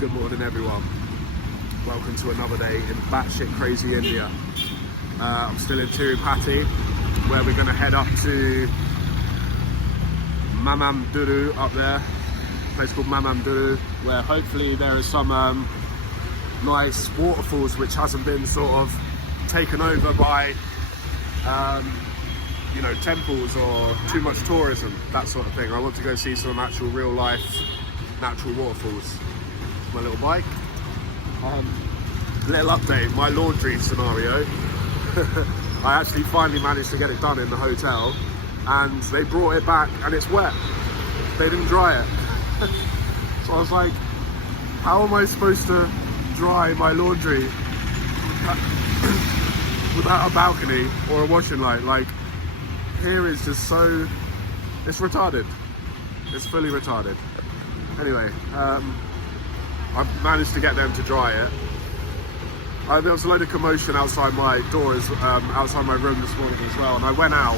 Good morning everyone. Welcome to another day in batshit crazy India. I'm still in Tirupati, where we're going to head up to Mamamduru up there, a place called Mamamduru, where hopefully there is some nice waterfalls which hasn't been sort of taken over by you know, temples or too much tourism, that sort of thing. I want to go see some actual real life natural waterfalls. My little bike. Little update, my laundry scenario. I actually finally managed to get it done in the hotel, and they brought it back and it's wet. They didn't dry it. So I was like, how am I supposed to dry my laundry without a balcony or a washing light? Like, here is just so, it's retarded. It's fully retarded. Anyway, I've managed to get them to dry it. There was a load of commotion outside my doors, outside my room this morning as well, and I went out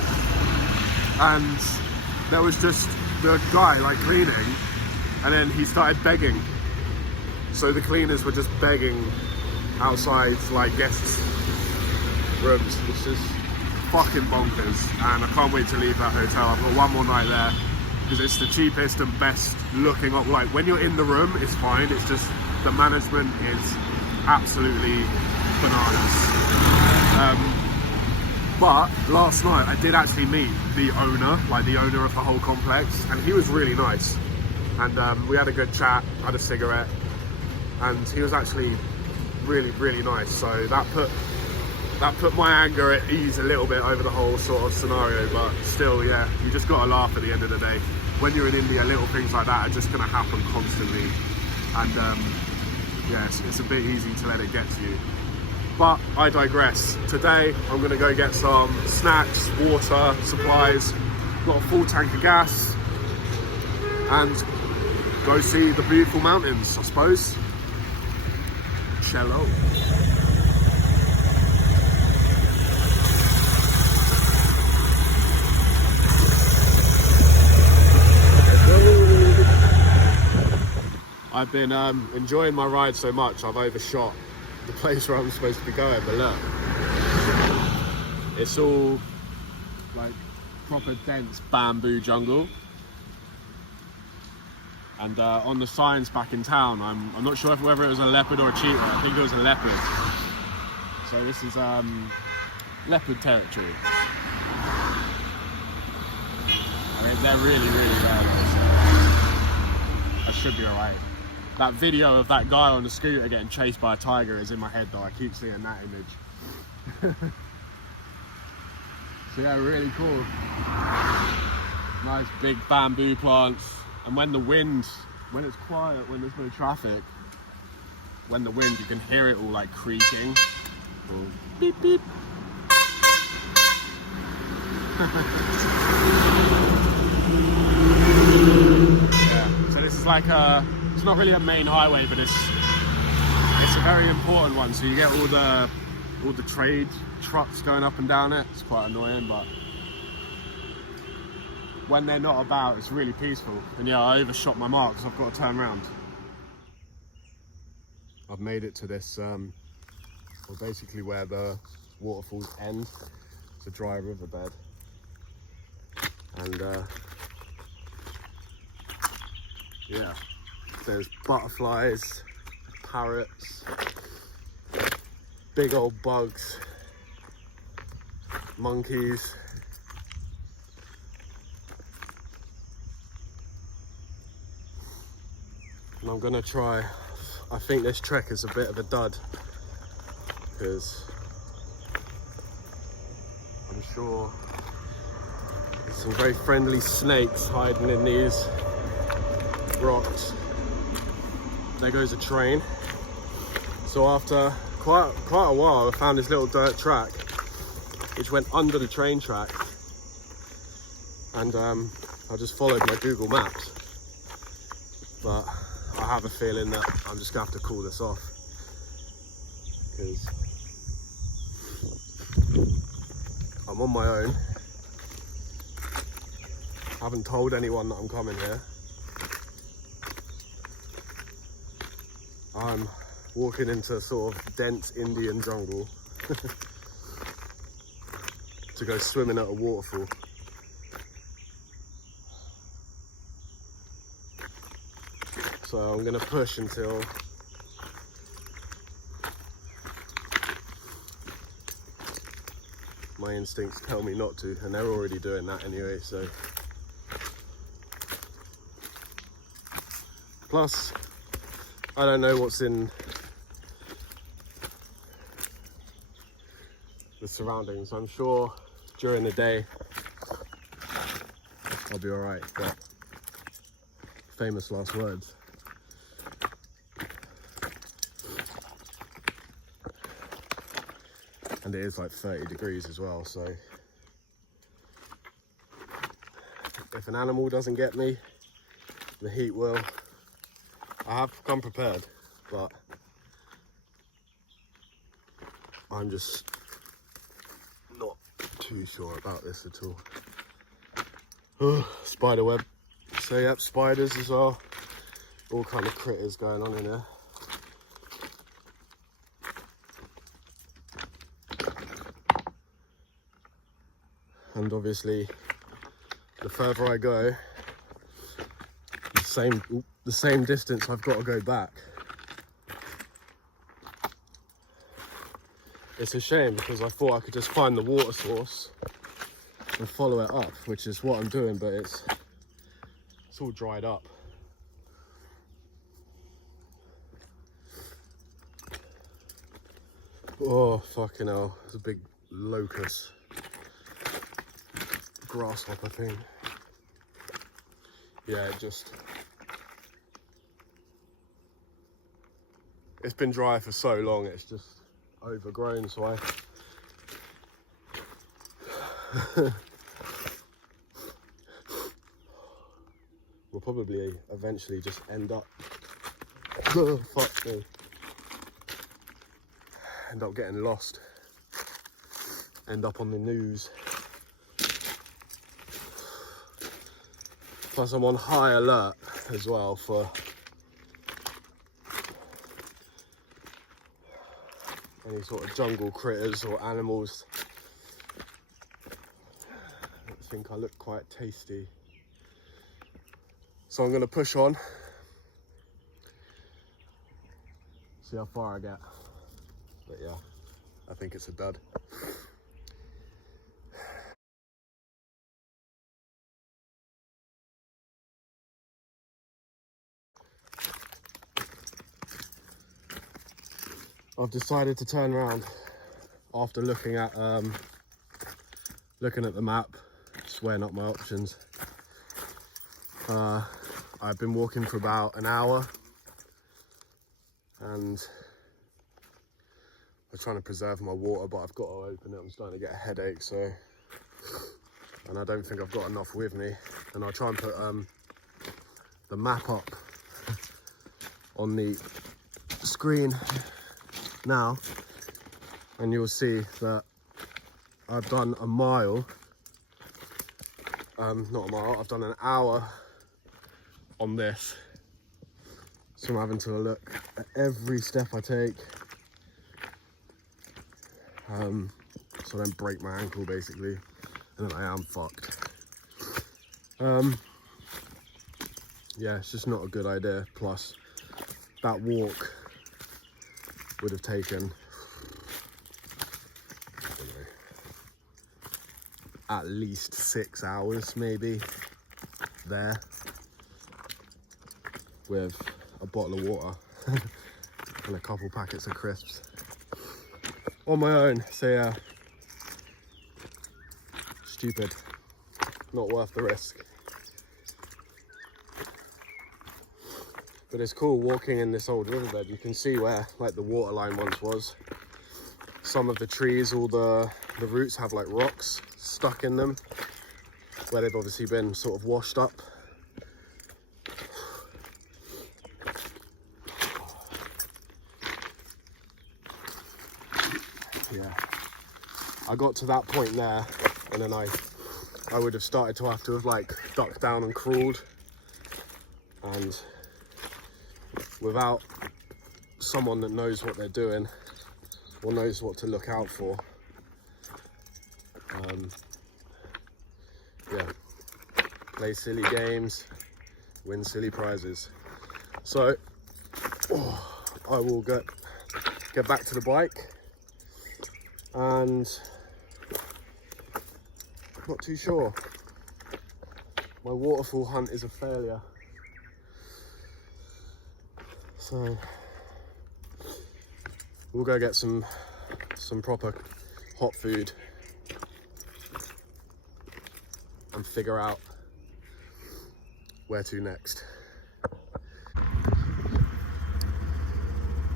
and there was just the guy like cleaning, and then he started begging. So the cleaners were just begging outside like guests' rooms. It's just fucking bonkers, and I can't wait to leave that hotel. I've got one more night there because it's the cheapest and best looking up. Like, when you're in the room, it's fine. It's just the management is absolutely bananas. But last night I did actually meet the owner, like the owner of the whole complex, and he was really nice. And we had a good chat, had a cigarette, and he was actually really nice. So that put my anger at ease a little bit over the whole sort of scenario. But still, yeah, you just gotta laugh at the end of the day. When you're in India, little things like that are just gonna happen constantly, and yes, it's a bit easy to let it get to you. But I digress. Today I'm gonna go get some snacks, water, supplies, got a full tank of gas, and go see the beautiful mountains, I suppose. Cello. I've been enjoying my ride so much, I've overshot the place where I'm supposed to be going, but look. It's all like proper dense bamboo jungle. And on the signs back in town, I'm not sure whether it was a leopard or a cheetah. I think it was a leopard. So this is leopard territory. I mean, they're really rare though, so I should be alright. That video of that guy on the scooter getting chased by a tiger is in my head though. I keep seeing that image. So yeah, really cool. Nice big bamboo plants. And when it's quiet, when there's no traffic, when the wind, you can hear it all like creaking. All beep beep. Yeah, so this is like it's not really a main highway, but it's a very important one. So you get all the trade trucks going up and down it. It's quite annoying, but when they're not about, it's really peaceful. And yeah, I overshot my mark because I've got to turn around. I've made it to this, well, basically where the waterfalls end. It's a dry riverbed. And yeah, there's butterflies, parrots, big old bugs, monkeys. And I'm gonna try, I think this trek is a bit of a dud, because I'm sure there's some very friendly snakes hiding in these rocks. There goes a train. So after quite a while, I found this little dirt track which went under the train track, and I just followed my Google Maps, but I have a feeling that I'm just gonna have to call this off, because I'm on my own. I haven't told anyone that I'm coming here. I'm walking into sort of dense Indian jungle to go swimming at a waterfall. So I'm gonna push until my instincts tell me not to, and they're already doing that anyway, so. Plus, I don't know what's in the surroundings. I'm sure during the day I'll be alright, but famous last words. And it is like 30 degrees as well, so if an animal doesn't get me, the heat will. I have come prepared, but I'm just not too sure about this at all. Oh, spider web. So yep, spiders as well. All kind of critters going on in there. And obviously, the further I go, the same distance I've got to go back. It's a shame because I thought I could just find the water source and follow it up, which is what I'm doing, but it's all dried up. Oh, fucking hell, there's a big locust. Grasshopper thing. Yeah, it's been dry for so long, it's just overgrown, so we'll probably eventually just end up fuck me. End up getting lost, end up on the news. Plus I'm on high alert as well for any sort of jungle critters or animals. I think I look quite tasty. So I'm gonna push on, see how far I get. But yeah, I think it's a dud. I've decided to turn around after looking at the map, just weighing up my options. I've been walking for about an hour and I'm trying to preserve my water, but I've got to open it. I'm starting to get a headache, so, and I don't think I've got enough with me. And I'll try and put the map up on the screen now, and you'll see that I've done a mile, not a mile, I've done an hour on this. So I'm having to look at every step I take, so I don't break my ankle basically, and then I am fucked. Yeah, it's just not a good idea. Plus that walk would have taken, I don't know, at least 6 hours maybe there, with a bottle of water and a couple packets of crisps on my own. So yeah, stupid, not worth the risk. But it's cool walking in this old riverbed. You can see where like the water line once was. Some of the trees, all the roots have like rocks stuck in them, where they've obviously been sort of washed up. Yeah, I got to that point there, and then I would have started to have like ducked down and crawled, and without someone that knows what they're doing or knows what to look out for. Yeah, play silly games, win silly prizes. So I will get back to the bike, and not too sure. My waterfall hunt is a failure. So we'll go get some proper hot food and figure out where to next.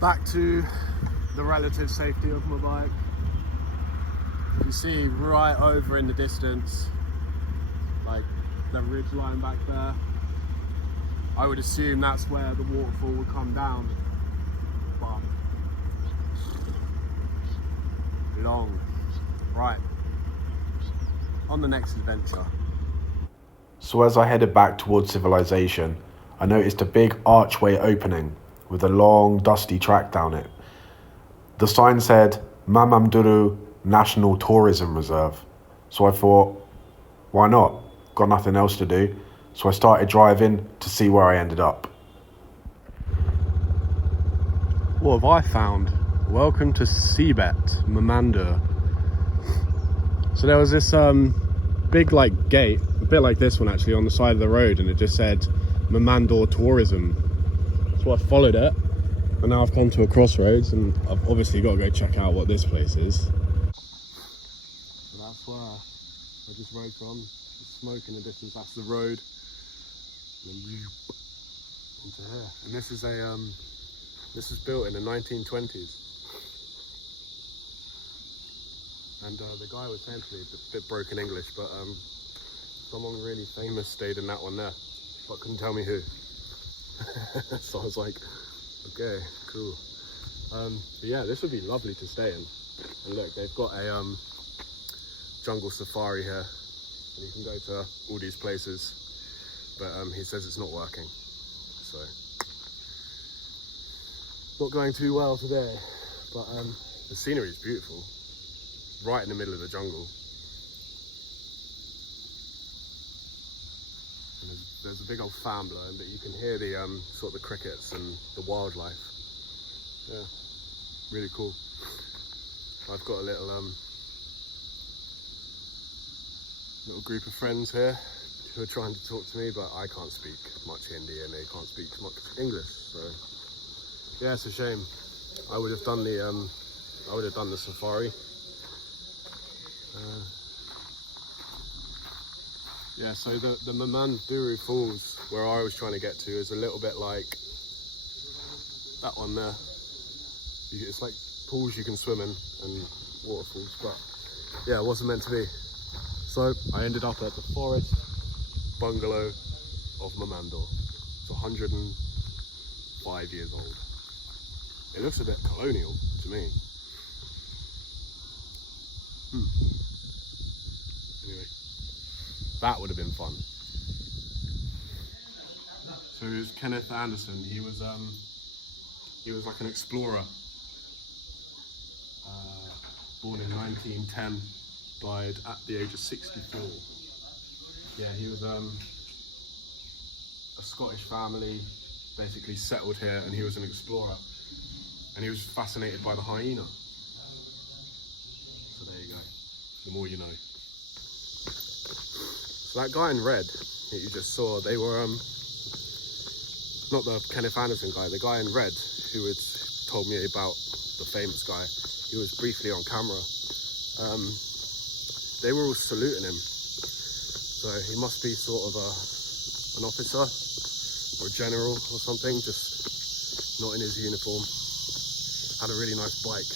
Back to the relative safety of my bike. You can see right over in the distance, like the ridge line back there. I would assume that's where the waterfall would come down, but long. Right, on the next adventure. So as I headed back towards civilization, I noticed a big archway opening with a long dusty track down it. The sign said Mamamduru National Tourism Reserve. So I thought, why not? Got nothing else to do. So I started driving to see where I ended up. What have I found? Welcome to Seabet, Mamandur. So there was this big like gate, a bit like this one actually, on the side of the road, and it just said Mamandur Tourism. So I followed it, and now I've come to a crossroads, and I've obviously got to go check out what this place is. So that's where I just rode from. The smoke in the distance, that's the road. And then into here. And this is a this was built in the 1920s. And the guy was saying to me, a bit broken English, but someone really famous stayed in that one there, but couldn't tell me who. So I was like, okay, cool. But yeah, this would be lovely to stay in. And look, they've got a jungle safari here, and you can go to all these places, but he says it's not working, so not going too well today. But the scenery is beautiful, right in the middle of the jungle. And there's a big old farm below, but you can hear the sort of the crickets and the wildlife. Yeah, really cool. I've got a little group of friends here who are trying to talk to me, but I can't speak much Hindi and they can't speak much English. So yeah, it's a shame. I would have done the safari. Yeah, so the Mamanduru Falls, where I was trying to get to, is a little bit like that one there. It's like pools you can swim in and waterfalls, but yeah, it wasn't meant to be. So I ended up at the forest bungalow of Mamandur. It's 105 years old. It looks a bit colonial to me. Anyway, that would have been fun. So it was Kenneth Anderson. He was like an explorer. Born in 1910, died at the age of 64. Yeah, he was a Scottish family, basically settled here, and he was an explorer. And he was fascinated by the hyena. So there you go. The more you know. So that guy in red that you just saw, they were not the Kenneth Anderson guy, the guy in red who had told me about the famous guy. He was briefly on camera. They were all saluting him. So he must be sort of an officer or a general or something, just not in his uniform. Had a really nice bike.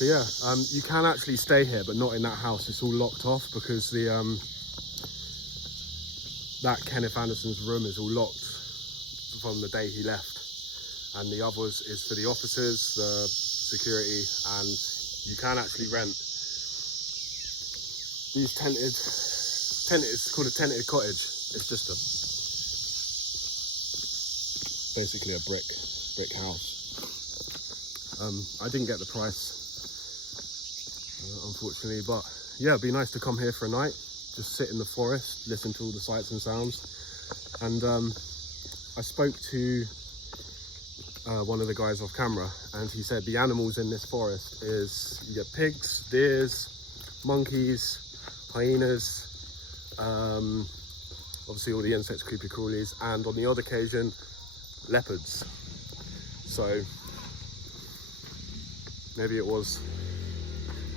So yeah, you can actually stay here, but not in that house. It's all locked off because that Kenneth Anderson's room is all locked from the day he left. And the others is for the officers, the security, and you can actually rent these tented, it's called a tented cottage. It's just basically a brick brick house. I didn't get the price, unfortunately, but yeah, it'd be nice to come here for a night, just sit in the forest, listen to all the sights and sounds. And I spoke to one of the guys off camera, and he said the animals in this forest is, you get pigs, deers, monkeys, hyenas, obviously all the insects, creepy crawlies, and on the odd occasion, leopards. So maybe it was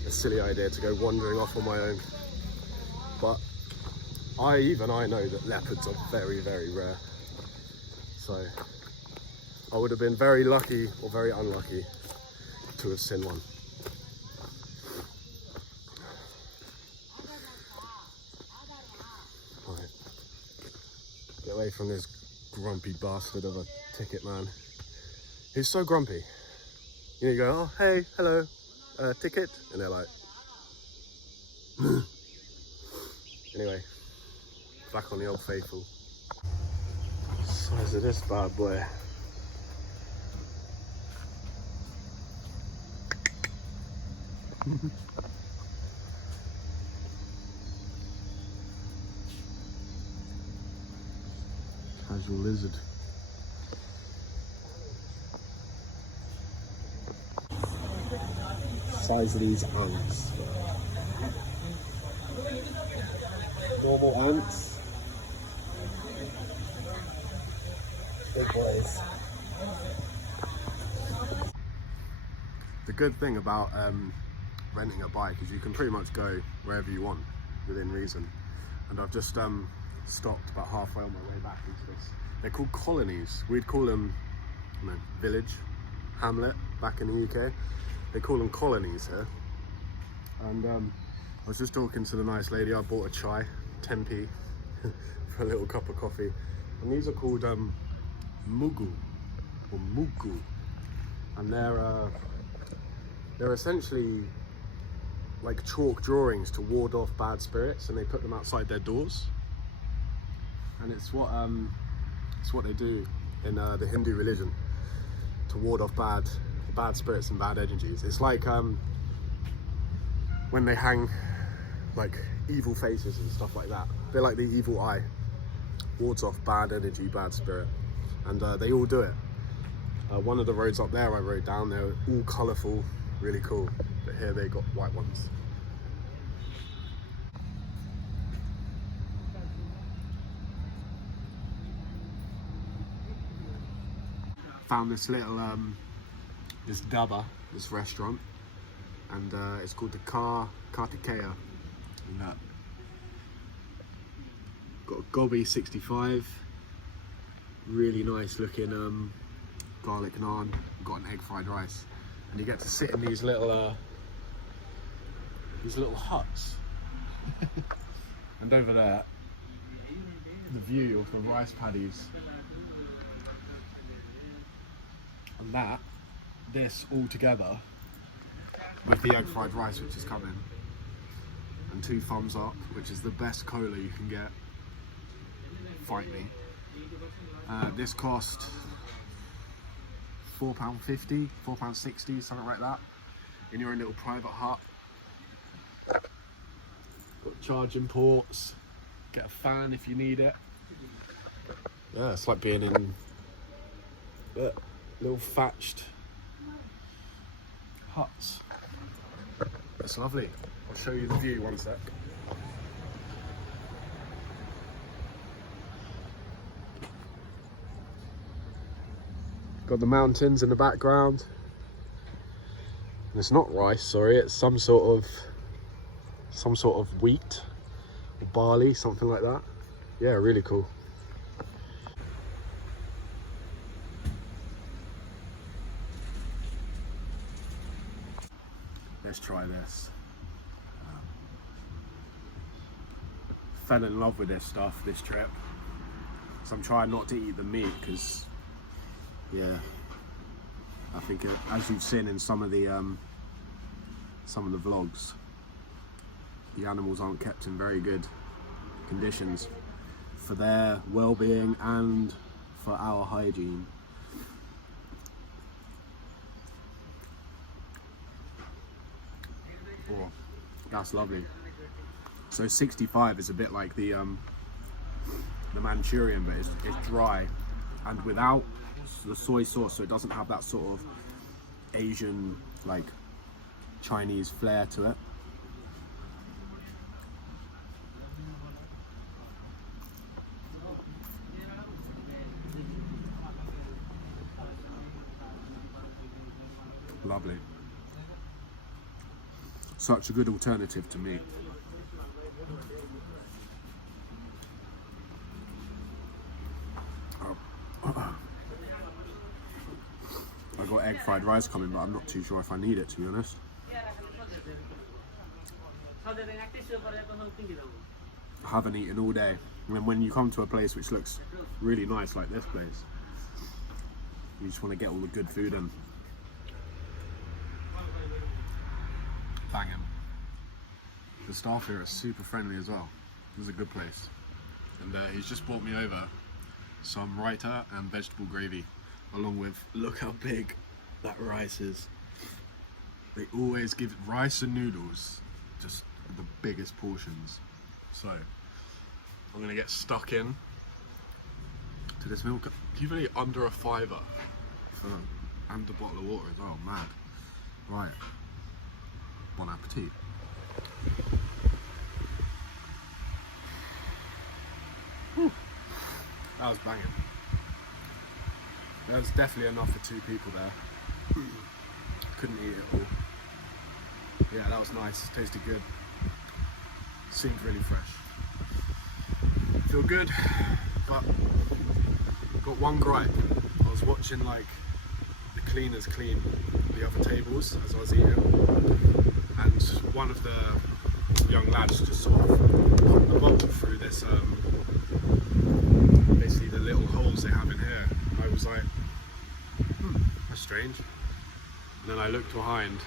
a silly idea to go wandering off on my own, but I know that leopards are very, very rare. So I would have been very lucky or very unlucky to have seen one. Right. Get away from this grumpy bastard of a ticket man. He's so grumpy. You know, you go, oh, hey, hello, ticket, and they're like, anyway, back on the old faithful. Size of this bad boy. Casual lizard. Size of these ants. Normal ants. Big boys. The good thing about renting a bike is you can pretty much go wherever you want within reason. And I've just stopped about halfway on my way back into this. They're called colonies. We'd call them, you know, village, hamlet back in the UK. They call them colonies here. And I was just talking to the nice lady. I bought a chai, 10p, for a little cup of coffee. And these are called mugu, or mugu. And they're essentially like chalk drawings to ward off bad spirits, and they put them outside their doors. And it's what they do in the Hindu religion to ward off bad spirits and bad energies. It's like when they hang like evil faces and stuff like that. They're like the evil eye, wards off bad energy, bad spirit, and they all do it. One of the roads up there I rode down, they're all colourful, really cool, but here they got white ones. Found this little this dhaba, this restaurant, and it's called the Kartikeya. And got a gobi 65, really nice looking garlic naan. Got an egg fried rice, and you get to sit in these little huts. And over there, the view of the rice paddies, and this all together with the egg fried rice which is coming, and 2 thumbs up, which is the best cola you can get. Fight me. This cost £4.50, £4.60, something like that, in your own little private hut. Got charging ports, get a fan if you need it. Yeah, it's like being in little thatched huts. It's lovely. I'll show you the view, one sec. Got the mountains in the background. And it's not rice, sorry, it's some sort of wheat or barley, something like that. Yeah, really cool. Let's try this. Fell in love with this stuff this trip, so I'm trying not to eat the meat because, yeah, I think as you've seen in some of the vlogs, the animals aren't kept in very good conditions for their well-being and for our hygiene. Oh, that's lovely. So 65 is a bit like the Manchurian, but it's dry and without the soy sauce, so it doesn't have that sort of Asian, like Chinese flair to it. Lovely. Such a good alternative to meat. I got egg fried rice coming, but I'm not too sure if I need it, to be honest. I haven't eaten all day, and then when you come to a place which looks really nice like this place, you just want to get all the good food in. Banging. The staff here are super friendly as well. This is a good place. And he's just brought me over some raita and vegetable gravy, along with, look how big that rice is. They always give rice and noodles, just the biggest portions. So I'm gonna get stuck in to this meal. You've only under a £5 and a bottle of water as well. Mad. Right. Bon appetit. Whew. That was banging. There's definitely enough for 2 people there. Couldn't eat it all. Yeah, that was nice. Tasted good. Seemed really fresh. Feel good, but got one gripe. I was watching like the cleaners clean the other tables as I was eating, and one of the young lads just sort of put the bottle through this basically the little holes they have in here. I was like, that's strange. And then I looked behind.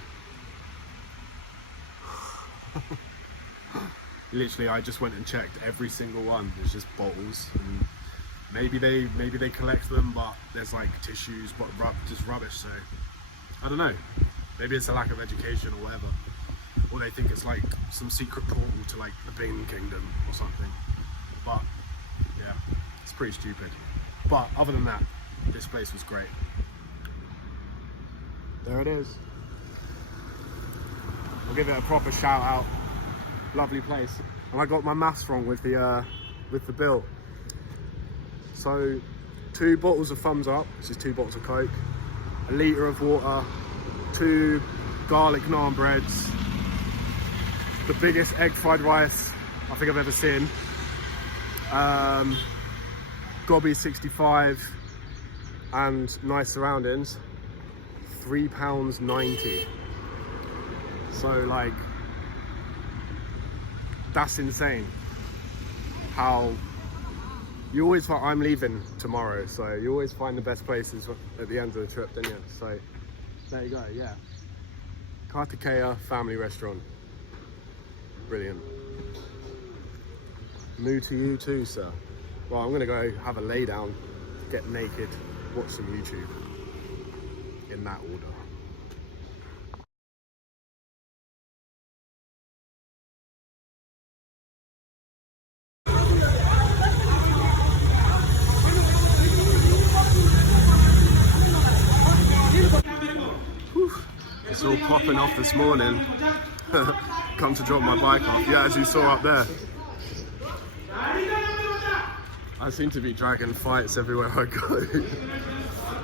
Literally, I just went and checked every single one. There's just bottles, and maybe they collect them, but there's like tissues, but just rubbish. So I don't know. Maybe it's a lack of education or whatever, or they think it's like some secret portal to like the Bing Kingdom or something. But yeah, it's pretty stupid. But other than that, this place was great. There it is. I'll give it a proper shout out. Lovely place. And I got my maths wrong with the bill. So 2 bottles of Thumbs Up, which is 2 bottles of Coke, a litre of water, 2 garlic naan breads, the biggest egg fried rice I think I've ever seen, Gobby 65, and nice surroundings, £3.90. So like, that's insane. How you always find, I'm leaving tomorrow, so you always find the best places at the end of the trip, don't you? So there you go. Yeah, Kartikeya family restaurant, brilliant. New to you too, sir. Well, I'm gonna go have a lay down, get naked, watch some YouTube in that order. It's all popping off this morning. Come to drop my bike off. Yeah, as you saw up there. I seem to be dragging fights everywhere I go.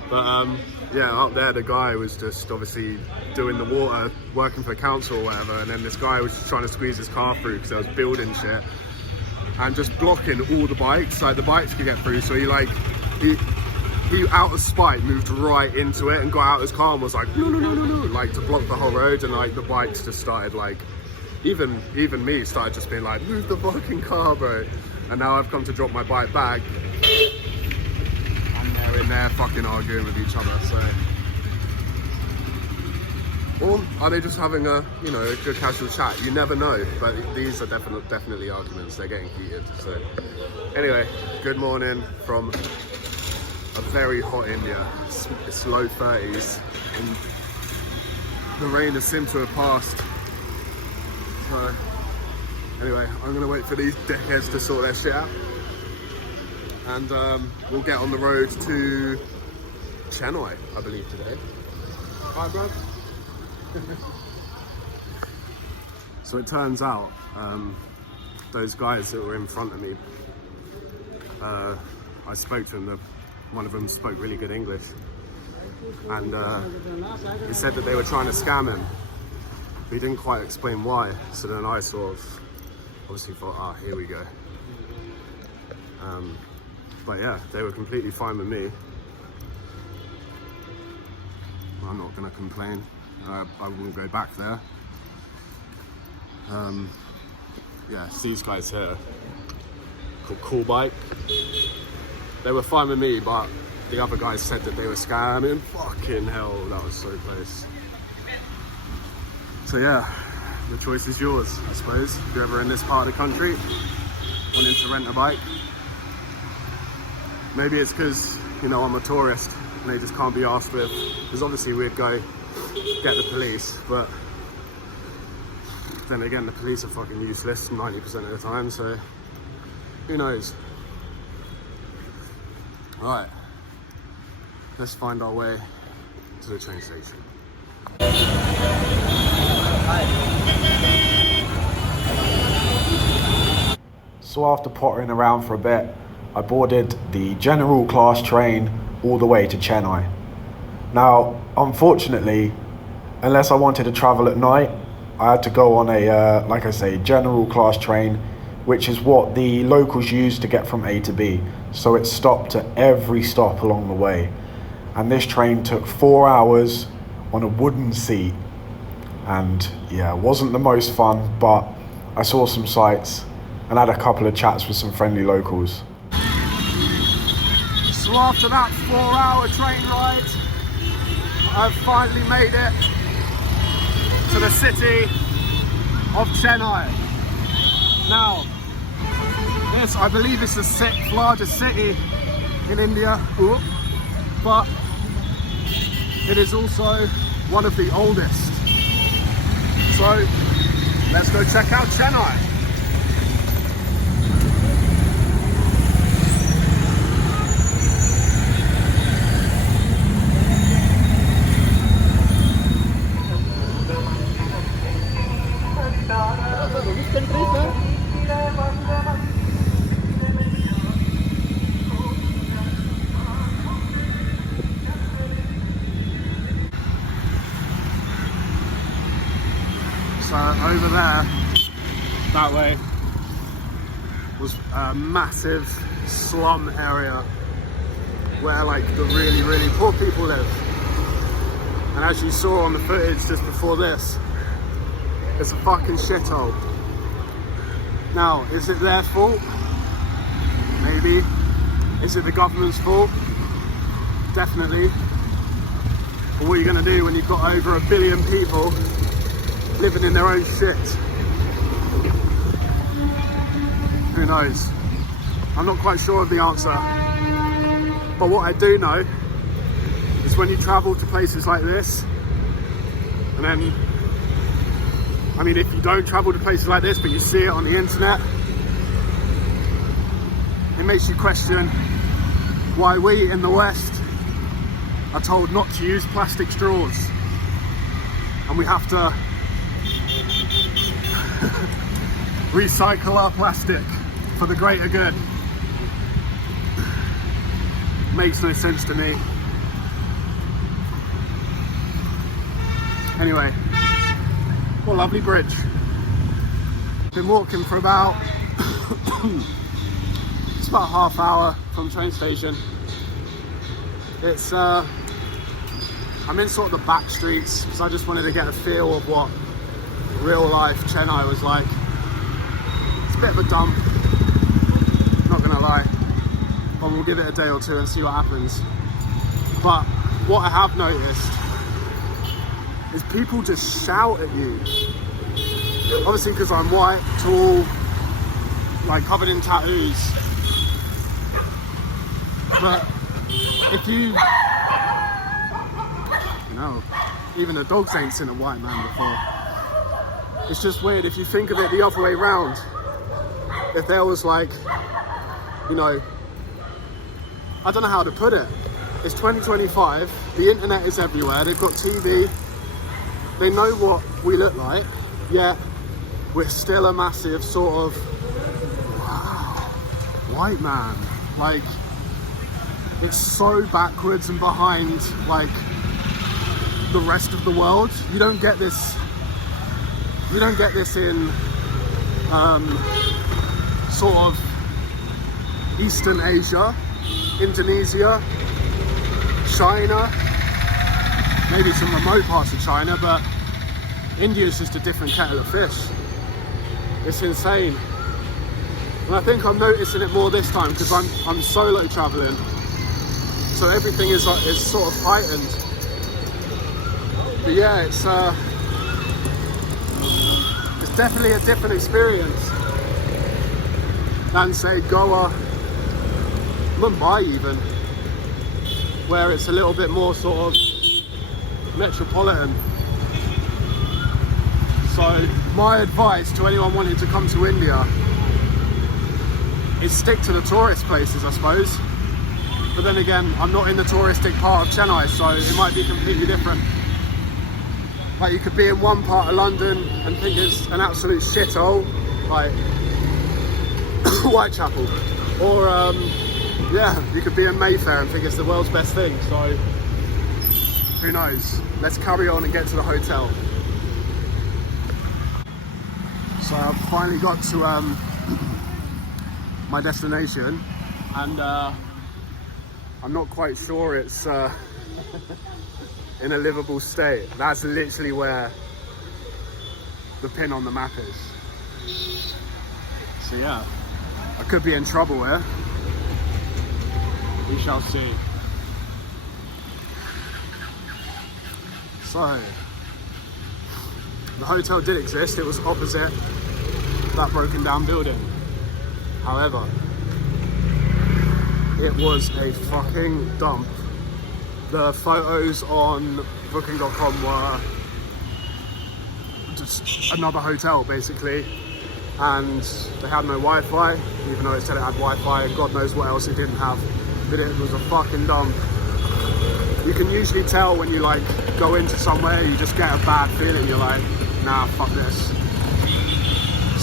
But yeah, up there the guy was just obviously doing the water, working for council or whatever, and then this guy was just trying to squeeze his car through because there was building shit and just blocking all the bikes, like the bikes could get through. So he out of spite moved right into it and got out his car and was like, no, like to block the whole road, and like the bikes just started like, even me started just being like, move the fucking car, bro. And now I've come to drop my bike back and they're in there fucking arguing with each other. So, or are they just having a, you know, a good casual chat? You never know, but these are definitely arguments. They're getting heated. So anyway, good morning from a very hot India. It's low 30s and the rain has seemed to have passed. So anyway, I'm gonna wait for these dickheads to sort their shit out, and we'll get on the road to Chennai, I believe, today. Hi, bro. So it turns out those guys that were in front of me, I spoke to them. One of them spoke really good English, and he said that they were trying to scam him. He didn't quite explain why. So then I sort of obviously thought, here we go. But yeah, they were completely fine with me. I'm not gonna complain. I wouldn't go back there. Yeah, it's these guys here called Cool Bike. They were fine with me, but the other guys said that they were scamming. Fucking hell, that was so close. So yeah, the choice is yours, I suppose. If you're ever in this part of the country, wanting to rent a bike. Maybe it's because, you know, I'm a tourist and they just can't be asked with. Because obviously we'd go get the police, but then again, the police are fucking useless 90% of the time, so who knows? Right, let's find our way to the train station. So after pottering around for a bit, I boarded the general class train all the way to Chennai. Now, unfortunately, unless I wanted to travel at night, I had to go on a, like I say, general class train, which is what the locals use to get from A to B. So it stopped at every stop along the way. And this train took 4 hours on a wooden seat. And yeah, it wasn't the most fun, but I saw some sights and had a couple of chats with some friendly locals. So after that 4-hour train ride, I've finally made it to the city of Chennai. Now, this, I believe, is the 6th largest city in India, but it is also one of the oldest. So, let's go check out Chennai. So over there, that way, was a massive slum area where like the really, really poor people live. And as you saw on the footage just before this, it's a fucking shithole. Now, is it their fault? Maybe. Is it the government's fault? Definitely. But what are you gonna do when you've got over 1 billion people living in their own shit? Who knows? I'm not quite sure of the answer. But what I do know is when you travel to places like this, and then, I mean, if you don't travel to places like this, but you see it on the internet, it makes you question why we in the West are told not to use plastic straws. And we have to recycle our plastic for the greater good. Makes no sense to me. Anyway, what a lovely bridge. Been walking for about it's about half hour from the train station. It's I'm in sort of the back streets because I just wanted to get a feel of what real life Chennai was like. It's a bit of a dump, not gonna lie, but we'll give it a day or two and see what happens. But what I have noticed is people just shout at you. Obviously because I'm white, tall, like covered in tattoos. But if you know, even the dogs ain't seen a white man before. it's just weird if you think of it the other way round. If there was like, you know, I don't know how to put it. It's 2025, the internet is everywhere, they've got TV, they know what we look like, yet we're still a massive sort of, wow, white man. Like, it's so backwards and behind, like, the rest of the world. You don't get this in sort of Eastern Asia, Indonesia, China, maybe some remote parts of China, but India is just a different kettle of fish. It's insane. And I think I'm noticing it more this time because I'm solo traveling, so everything is sort of heightened. But yeah, it's definitely a different experience than say Goa, Mumbai even, where it's a little bit more sort of metropolitan. So my advice to anyone wanting to come to India is stick to the tourist places, I suppose. But then again, I'm not in the touristic part of Chennai, so it might be completely different. Like, you could be in one part of London and think it's an absolute shithole, like Whitechapel, or yeah, you could be in Mayfair and think it's the world's best thing. So who knows? Let's carry on and get to the hotel. So I've finally got to my destination, and I'm not quite sure it's in a livable state. That's literally where the pin on the map is. So yeah, I could be in trouble here. We shall see. So, the hotel did exist. It was opposite that broken down building. However, it was a fucking dump. The photos on booking.com were just another hotel basically, and they had no Wi-Fi, even though it said it had Wi-Fi, and God knows what else it didn't have. But it was a fucking dump. You can usually tell when you like go into somewhere, you just get a bad feeling. You're like, nah, fuck this.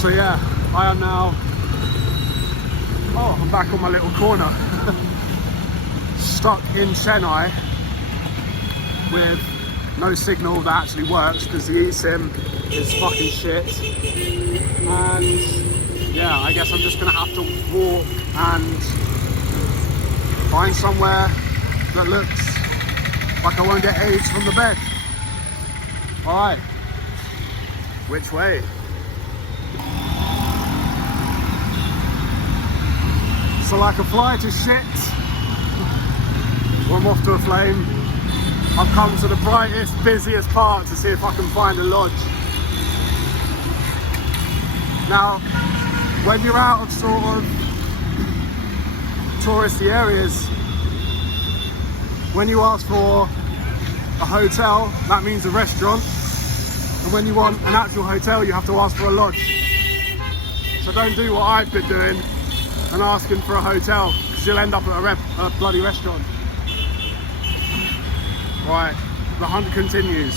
So yeah, I am now, I'm back on my little corner. Stuck in Chennai with no signal that actually works because the eSIM is fucking shit. And yeah, I guess I'm just gonna have to walk and find somewhere that looks like I won't get AIDS from the bed. Alright, which way? So like a fly to shit, I'm off to a flame. I've come to the brightest, busiest part to see if I can find a lodge. Now, when you're out of sort of touristy areas, when you ask for a hotel, that means a restaurant. And when you want an actual hotel, you have to ask for a lodge. So don't do what I've been doing and asking for a hotel, because you'll end up at a bloody restaurant. Right, the hunt continues.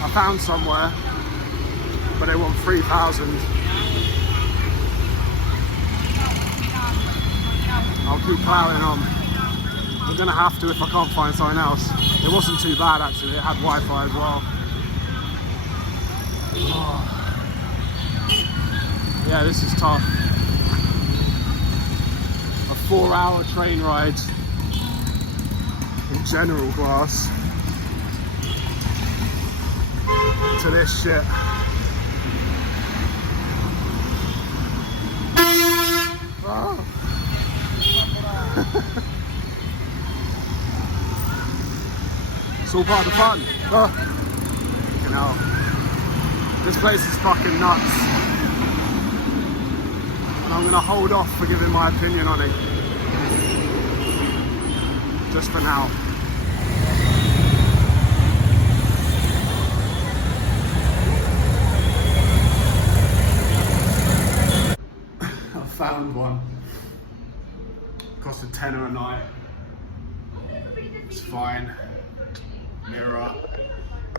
I found somewhere, but they want 3,000. I'll keep plowing on. I'm gonna have to if I can't find something else. It wasn't too bad actually, it had Wi-Fi as well. Oh. Yeah, this is tough. A 4-hour train ride in general class to this shit. Oh. It's all part of the fun. Oh. You know, this place is fucking nuts. and I'm gonna hold off for giving my opinion on it. Just for now. I found one. Cost a tenner a night. It's fine. Mirror.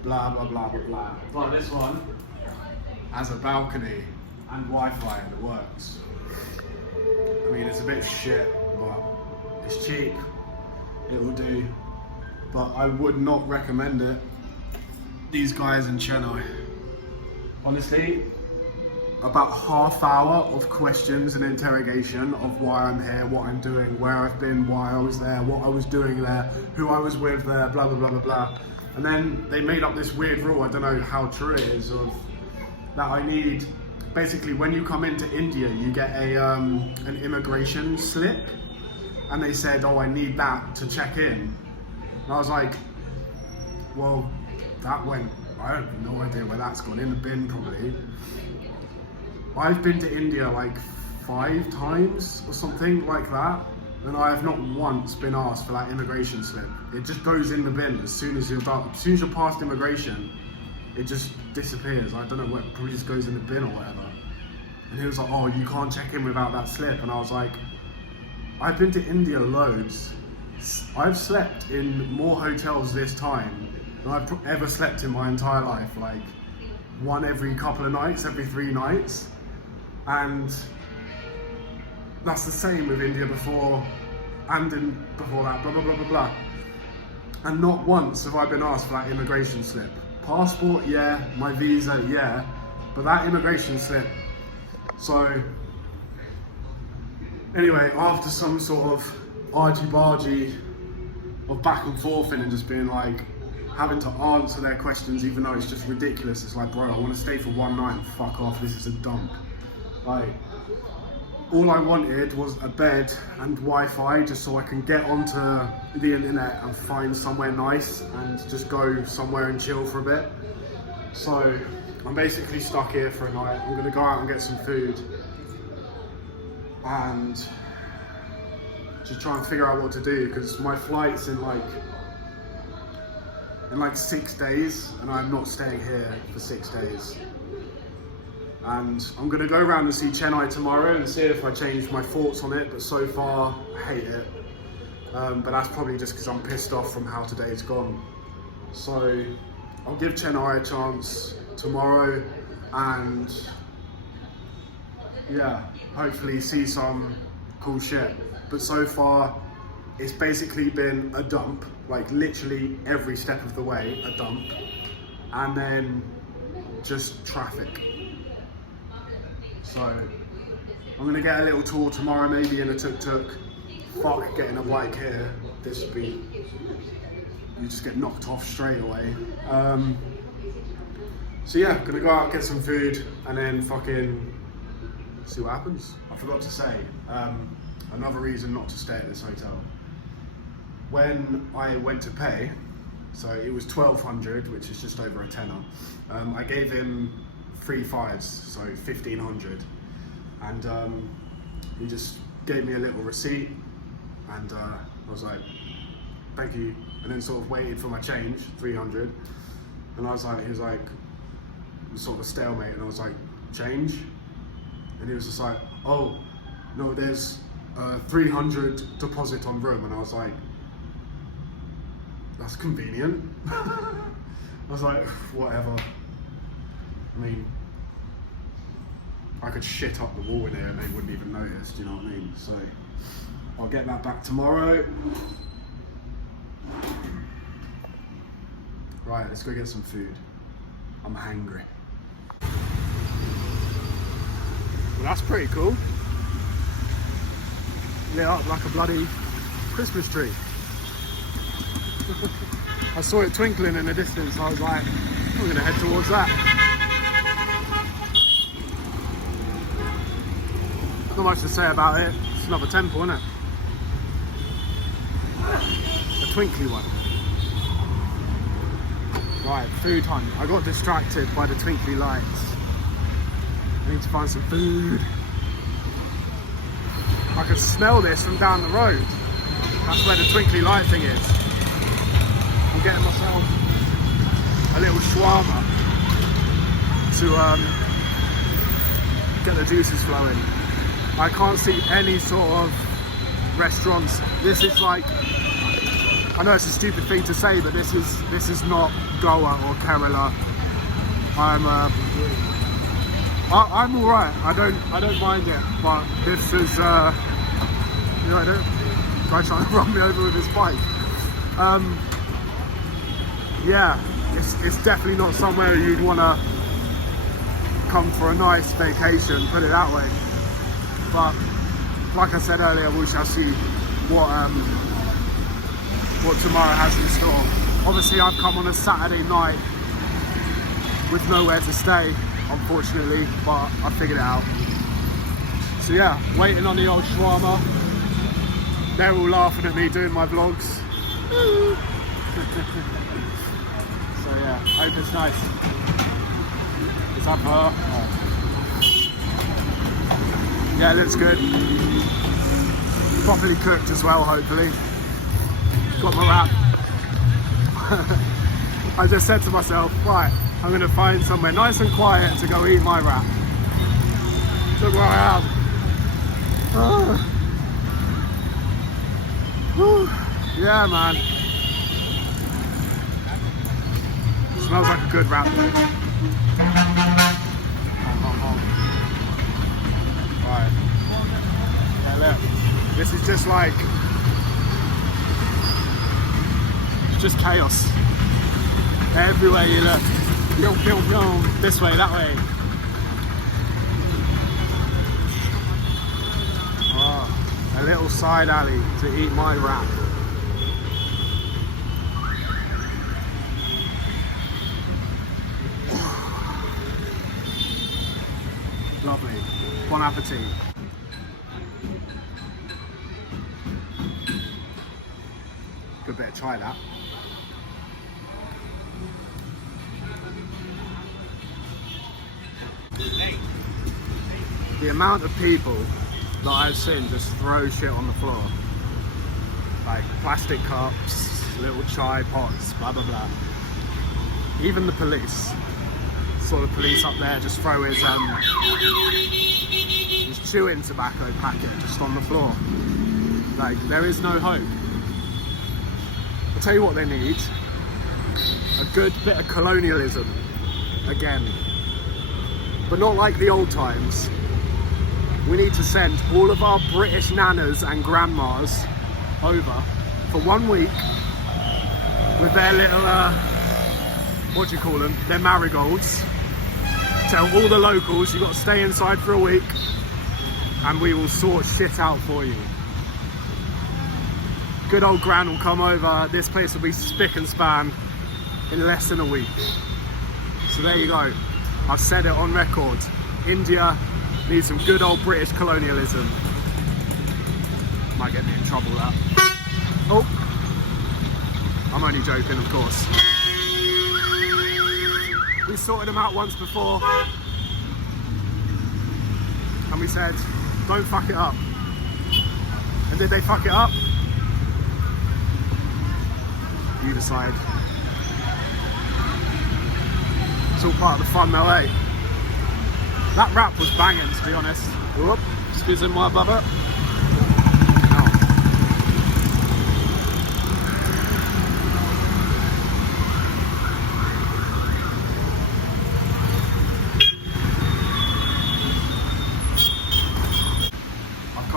Blah blah blah blah blah. But this one has a balcony and Wi-Fi that works. I mean, it's a bit shit, but it's cheap. It will do. But I would not recommend it. These guys in Chennai. Honestly, about half hour of questions and interrogation of why I'm here, what I'm doing, where I've been, why I was there, what I was doing there, who I was with there, blah blah blah blah blah. And then they made up this weird rule, I don't know how true it is, of that I need, basically when you come into India you get a an immigration slip, and they said, oh, I need that to check in. And I was like, well, that went, I have no idea where that's gone, in the bin probably. I've been to India like 5 times or something like that, and I have not once been asked for that immigration slip. It just goes in the bin as soon as you're done. As soon as you're past immigration, it just disappears. I don't know where, it probably just goes in the bin or whatever. And he was like, oh, you can't check in without that slip. And I was like, I've been to India loads. I've slept in more hotels this time than I've ever slept in my entire life. Like, one every couple of nights, every 3 nights. And that's the same with India before and before that, blah, blah, blah, blah, blah. And not once have I been asked for that immigration slip. Passport, yeah. My visa, yeah. But that immigration slip. So, anyway, after some sort of argy-bargy of back and forth and just being like, having to answer their questions even though it's just ridiculous. It's like, bro, I want to stay for 1 night and fuck off, this is a dump. Like, all I wanted was a bed and Wi-Fi just so I can get onto the internet and find somewhere nice and just go somewhere and chill for a bit. So I'm basically stuck here for a night. I'm gonna go out and get some food and just try and figure out what to do, because my flight's in like 6 days and I'm not staying here for 6 days. And I'm going to go around and see Chennai tomorrow and see if I change my thoughts on it, but so far I hate it. But that's probably just because I'm pissed off from how today's gone. So I'll give Chennai a chance tomorrow and yeah, hopefully see some cool shit. But so far it's basically been a dump, like literally every step of the way a dump, and then just traffic. So I'm gonna get a little tour tomorrow, maybe in a tuk-tuk. Fuck getting a bike here. This would be, you just get knocked off straight away. So yeah, gonna go out, get some food, and then fucking see what happens. I forgot to say, another reason not to stay at this hotel. When I went to pay, so it was 1,200, which is just over a tenner. I gave him 3 fives, so 1,500, and he just gave me a little receipt, and I was like, thank you, and then sort of waited for my change, 300, and I was like, he was like, it was sort of a stalemate, and I was like, change? And he was just like, oh, no, there's 300 deposit on room, and I was like, that's convenient. I was like, whatever. I mean, I could shit up the wall in here and they wouldn't even notice, do you know what I mean? So, I'll get that back tomorrow. Right, let's go get some food. I'm hungry. Well, that's pretty cool. Lit up like a bloody Christmas tree. I saw it twinkling in the distance, I was like, I'm gonna head towards that. Not much to say about it, it's another temple, isn't it? A twinkly one. Right, food hunt. I got distracted by the twinkly lights. I need to find some food. I can smell this from down the road. That's where the twinkly light thing is. I'm getting myself a little shawarma to get the juices flowing. I can't see any sort of restaurants. This is like, I know it's a stupid thing to say, but this is not Goa or Kerala. I'm all right. I don't mind it, but this is you know, don't try trying to run me over with his bike. Yeah, it's definitely not somewhere you'd want to come for a nice vacation, put it that way. But like I said earlier, we shall see what tomorrow has in store. Obviously, I've come on a Saturday night with nowhere to stay, unfortunately, but I figured it out. So yeah, waiting on the old shawarma. They're all laughing at me doing my vlogs. So yeah, hope it's nice. Is that her? Oh. Yeah, it looks good. Properly cooked as well, hopefully. Got my wrap. I just said to myself, right, I'm going to find somewhere nice and quiet to go eat my wrap. Look where I am. Yeah, man. Smells like a good wrap though. Right. Yeah, look. This is just like, it's just chaos. Everywhere you look. This way, that way. Oh, a little side alley to eat my wrap. Lovely. Bon appetit. Good bit of try that. The amount of people that I've seen just throw shit on the floor. Like plastic cups, little chai pots, blah blah blah. Even the police. Saw the police up there just throw his chewing tobacco packet just on the floor. Like, there is no hope. I'll tell you what they need. A good bit of colonialism. Again. But not like the old times. We need to send all of our British nanas and grandmas over for 1 week with their little, what do you call them? Their marigolds. Tell all the locals you've got to stay inside for a week and we will sort shit out for you. Good old Gran will come over, this place will be spick and span in less than a week. So there you go, I've said it on record. India needs some good old British colonialism. Might get me in trouble that. Oh, I'm only joking, of course. We sorted them out once before and we said, don't fuck it up. And did they fuck it up? You decide. It's all part of the fun though, eh? That rap was banging, to be honest. Whoop, excuse me, my brother.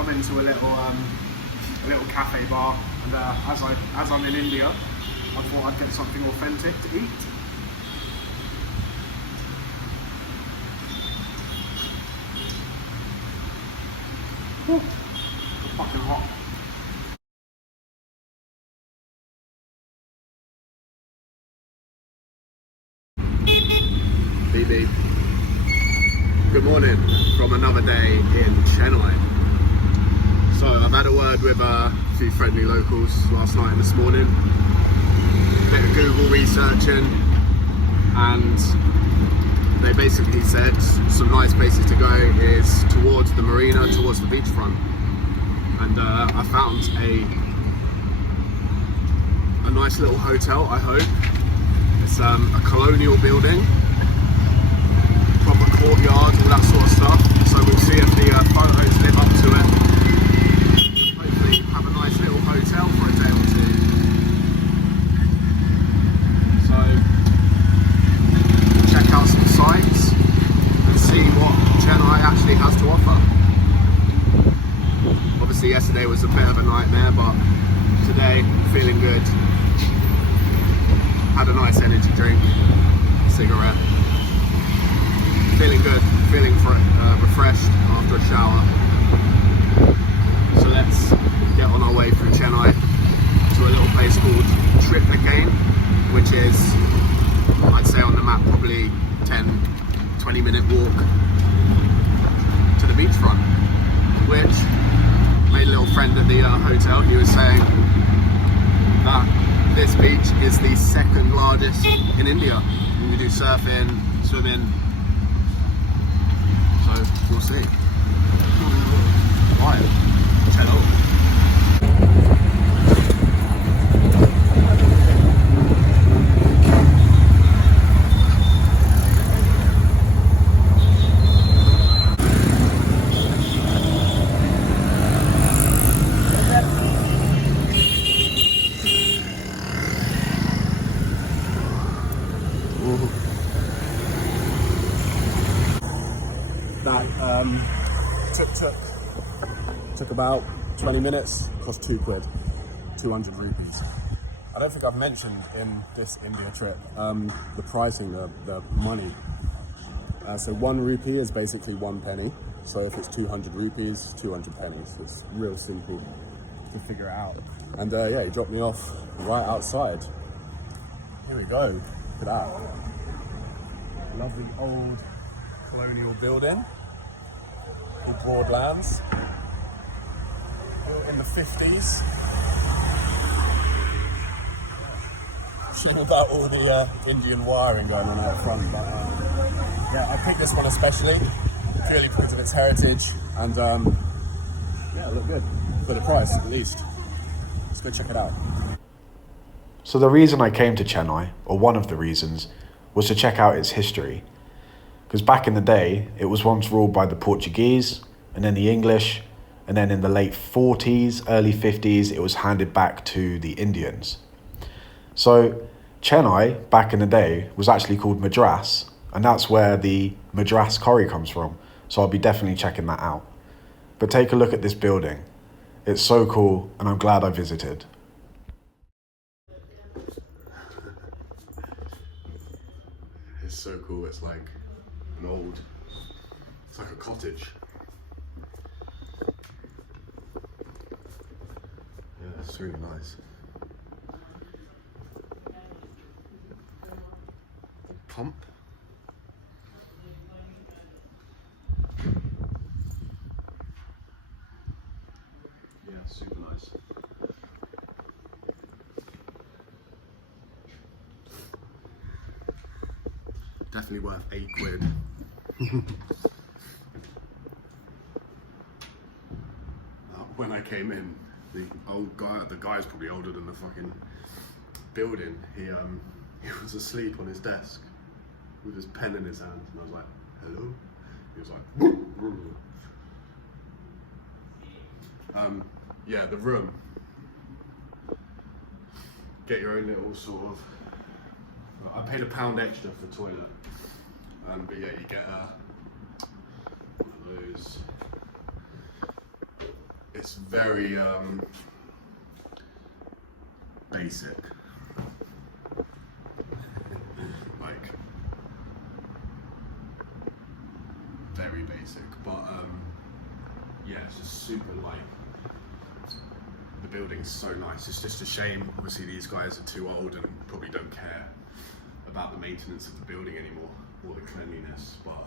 Into a little cafe bar, and as I'm in India, I thought I'd get something authentic to eat. Whew, fucking hot. BB, good morning from another day in Chennai. So I've had a word with a few friendly locals last night and this morning. A bit of Google researching, and they basically said some nice places to go is towards the marina, towards the beachfront. and I found a nice little hotel, I hope. It's a Colonial building, proper courtyard, all that sort of stuff. So we'll see if the photos live up to it. Hopefully have a nice little hotel for a day or two. So check out some sites and see what Chennai actually has to offer. Obviously yesterday was a bit of a nightmare, but today feeling good. Had a nice energy drink, cigarette. Feeling good, feeling refreshed after a shower. So let's get on our way through Chennai to a little place called Triplicane, which is, I'd say on the map, probably 10-20 minute walk to the beachfront, which made a little friend at the hotel. He was saying that this beach is the second largest in India. You do surfing, swimming, so we'll see. Right, hello. That took about 20 minutes, cost £2, 200 rupees. I don't think I've mentioned in this India trip the pricing, the money. So 1 rupee is basically 1 penny. So if it's 200 rupees, 200 pennies. It's real simple to figure it out. And yeah, he dropped me off right outside. Here we go. Look at that. Lovely old Colonial building called Broadlands, built in the 50s. Shame about all the Indian wiring going on out front, but yeah, I picked this one especially purely because of its heritage, and yeah, it looked good for the price at least. Let's go check it out. So the reason I came to Chennai, or one of the reasons, was to check out its history. Because back in the day, it was once ruled by the Portuguese, and then the English, and then in the late 40s, early 50s, it was handed back to the Indians. So Chennai, back in the day, was actually called Madras, and that's where the Madras curry comes from. So I'll be definitely checking that out. But take a look at this building. It's so cool, and I'm glad I visited. It's so cool. It's like an old, it's like a cottage. Yeah, it's really nice. Pump. Yeah, super nice. Definitely worth £8. When I came in, the guy's probably older than the fucking building. He was asleep on his desk with his pen in his hand, and I was like, "Hello." He was like, yeah, the room. Get your own little sort of. I paid £1 extra for toilet, but yeah, you get one of those. It's very basic, like very basic, but yeah, it's just super light. The building's so nice. It's just a shame, obviously these guys are too old and probably don't care about the maintenance of the building anymore, or the cleanliness, but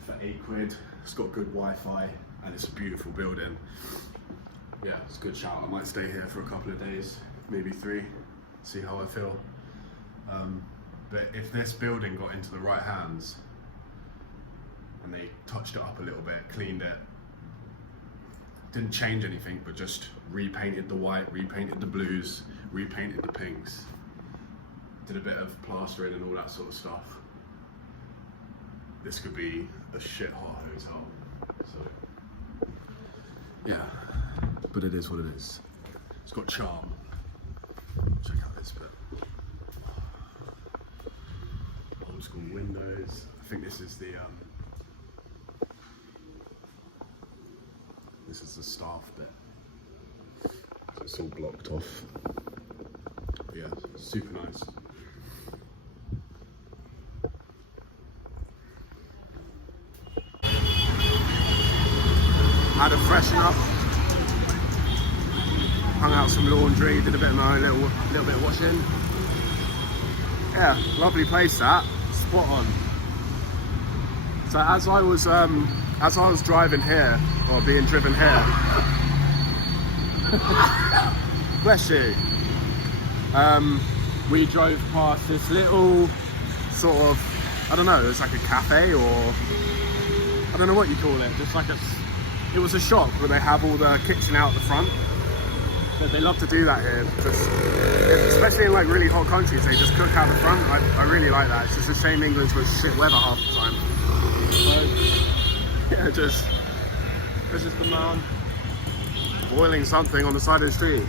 for £8, it's got good Wi-Fi, and it's a beautiful building. Yeah, it's a good shout. I might stay here for a couple of days, maybe 3, see how I feel. But if this building got into the right hands, and they touched it up a little bit, cleaned it, Didn't change anything, but just repainted the white, repainted the blues, repainted the pinks. Did a bit of plastering and all that sort of stuff. This could be a shit hot hotel. So, yeah, but it is what it is. It's got charm. Check out this bit. Old school windows. I think this is the staff bit. So it's all blocked off. But yeah, super nice. Had a freshen up. Hung out some laundry, did a bit of my own little bit of washing. Yeah, lovely place that. Spot on. So as I was driving here, or being driven here, bless you. We drove past this little sort of, I don't know, it's like a cafe, or I don't know what you call it. Just like it was a shop where they have all the kitchen out the front. But they love to do that here, especially in like really hot countries. They just cook out the front. I really like that. It's just a shame England's got shit weather half the time. So, yeah, there's just a man boiling something on the side of the street.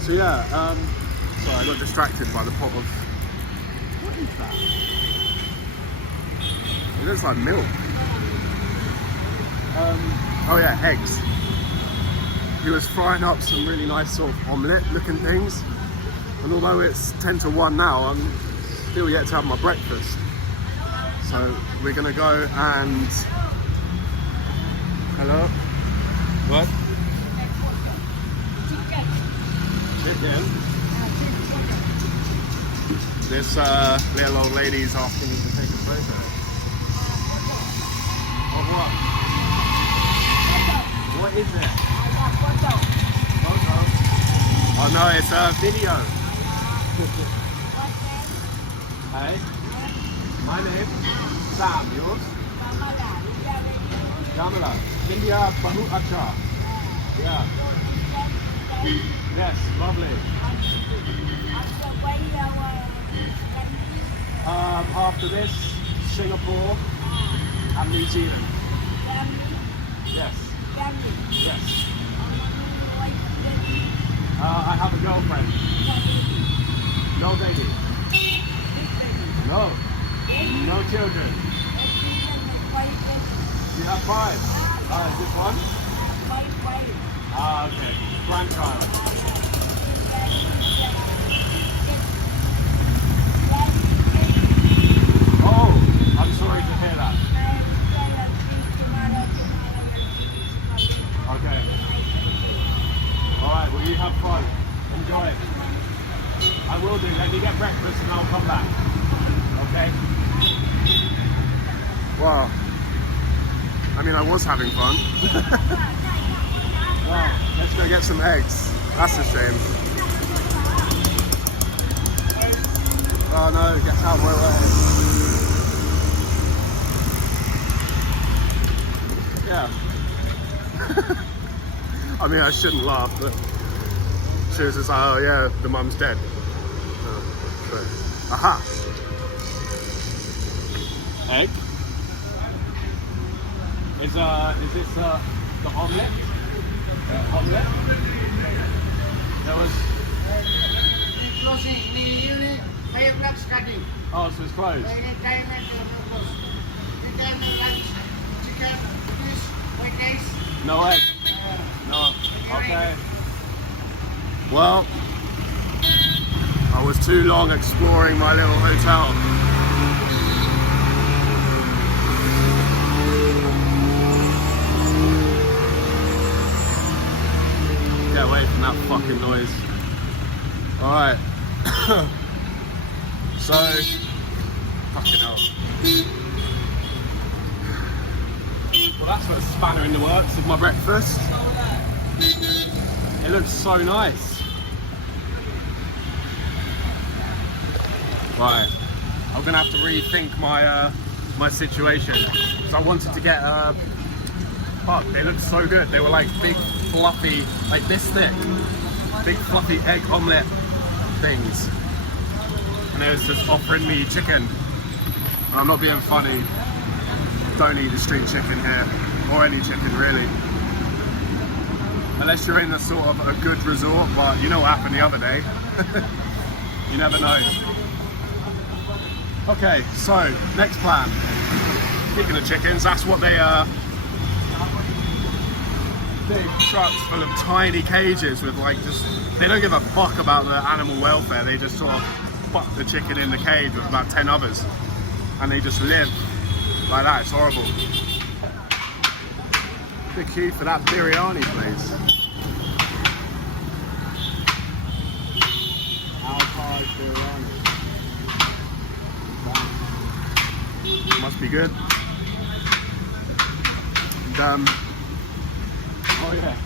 So yeah, sorry, I got distracted by the pot of, what is that? It looks like milk. Oh yeah, eggs. He was frying up some really nice sort of omelette looking things. And although it's 10 to 1 now, I'm still yet to have my breakfast. So we're gonna go and, hello? What? Chicken. This little old lady's asking me to take a photo. Of what? What is it? Photo. Oh no, it's a video. Hey, my name Sam. Yours? Jamala. India Bahu Acha. Yeah. Yes, lovely. After this, Singapore and New Zealand. Yes. Yes. I have a girlfriend. No baby. No. No children. You have 5. Is this one? Okay. Grandchild. Oh, I'm sorry to hear that. Okay. Alright, well you have fun. Enjoy it. I will do. Let me get breakfast and I'll come back. Okay? Wow. I mean, I was having fun. Wow. Let's go get some eggs. That's a shame. Oh no, get out of my way. Yeah. I mean, I shouldn't laugh, but she was just like, oh yeah, the mum's dead. Aha! Egg? Is this the omelette? Omelette? There was... Closing, 5 o'clock starting. Oh, so it's closed? Time at close. Chicken, lunch, chicken, fish, white rice. No egg? No. Okay. Well, I was too long exploring my little hotel. Get away from that fucking noise. Alright. So, fucking hell. Well, that's a spanner in the works of my breakfast. It looks so nice. Right, I'm gonna have to rethink my my situation. So I wanted to get pub. They looked so good. They were like big, fluffy, like this thick, big fluffy egg omelette things. And it was just offering me chicken. I'm not being funny. Don't eat the street chicken here, or any chicken really. Unless you're in a sort of a good resort, but you know what happened the other day. You never know. Okay, so next plan. Speaking of chickens, that's what they are. Big trucks full of tiny cages with like just, they don't give a fuck about the animal welfare. They just sort of fuck the chicken in the cage with about 10 others. And they just live like that. It's horrible. The queue for that biryani place. Must be good. And, oh yeah.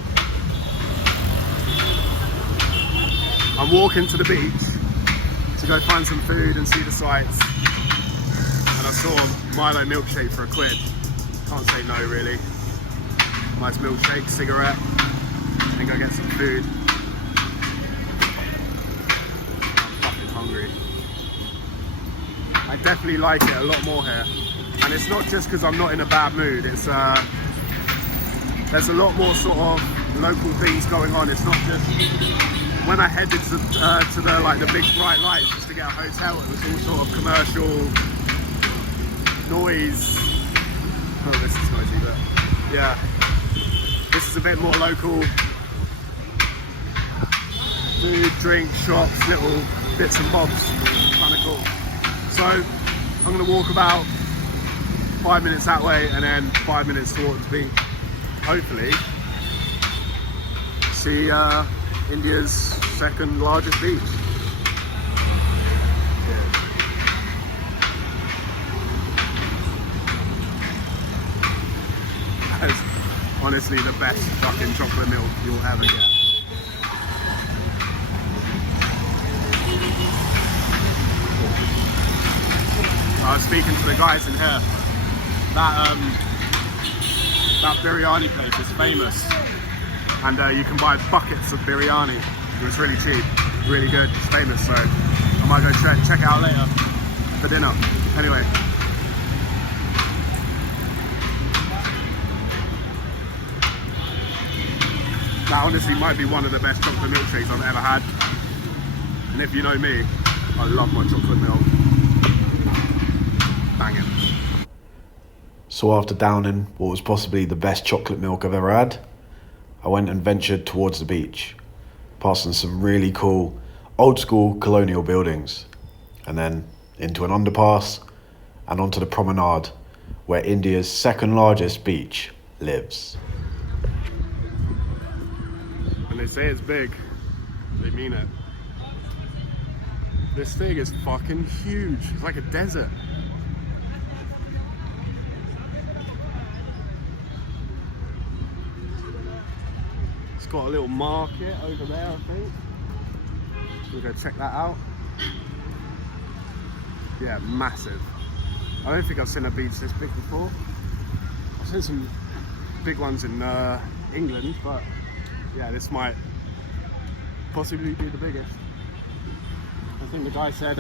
I'm walking to the beach to go find some food and see the sights. And I saw Milo milkshake for £1. Can't say no really. Nice milkshake, cigarette, and go get some food. I'm fucking hungry. I definitely like it a lot more here. And it's not just because I'm not in a bad mood, it's there's a lot more sort of local things going on. It's not just, when I headed to the like the big bright lights just to get a hotel, it was all sort of commercial noise. Oh, this is noisy, but yeah. This is a bit more local. Food, drink, shops, little bits and bobs. Kind of cool. So I'm going to walk about 5 minutes that way and then 5 minutes towards the beach. Hopefully see India's second largest beach. That's honestly the best fucking chocolate milk you'll ever get. I was speaking to the guys in here. That biryani place is famous, and you can buy buckets of biryani. It was really cheap, really good. It's famous, so I might go check it out later for dinner. Anyway. That honestly might be one of the best chocolate milkshakes I've ever had. And if you know me, I love my chocolate milk. Banging. So after downing what was possibly the best chocolate milk I've ever had, I went and ventured towards the beach, passing some really cool old school colonial buildings, and then into an underpass and onto the promenade where India's second largest beach lives. When they say it's big, they mean it. This thing is fucking huge. It's like a desert. It's got a little market over there, I think. We'll go check that out. Yeah, massive. I don't think I've seen a beach this big before. I've seen some big ones in England, but yeah, this might possibly be the biggest. I think the guy said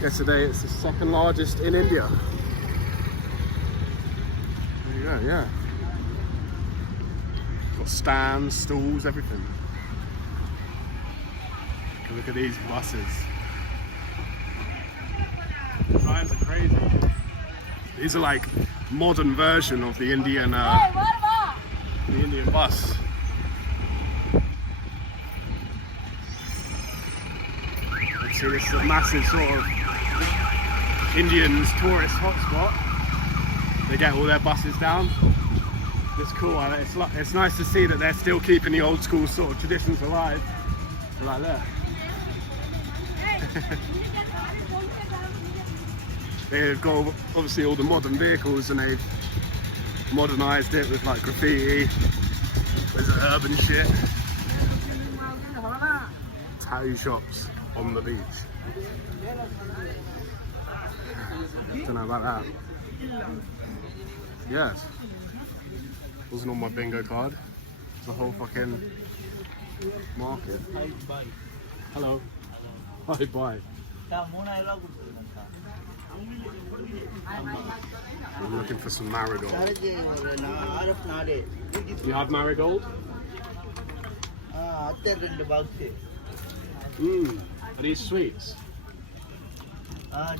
yesterday it's the second largest in India. There you go, yeah. Got stands, stalls, everything. Look at these buses. The signs are crazy. These are like modern version of the Indian bus. Let's see, this is a massive sort of Indians tourist hotspot. They get all their buses down. It's cool. It's nice to see that they're still keeping the old school sort of traditions alive. Like that. They've got obviously all the modern vehicles and they've modernised it with like graffiti. There's urban shit. Tattoo shops on the beach. Don't know about that. Yes. Wasn't on my bingo card. It's the whole fucking market. Hello. Hi, bye. I'm looking for some marigold. You have marigold? Are these sweets? Hello,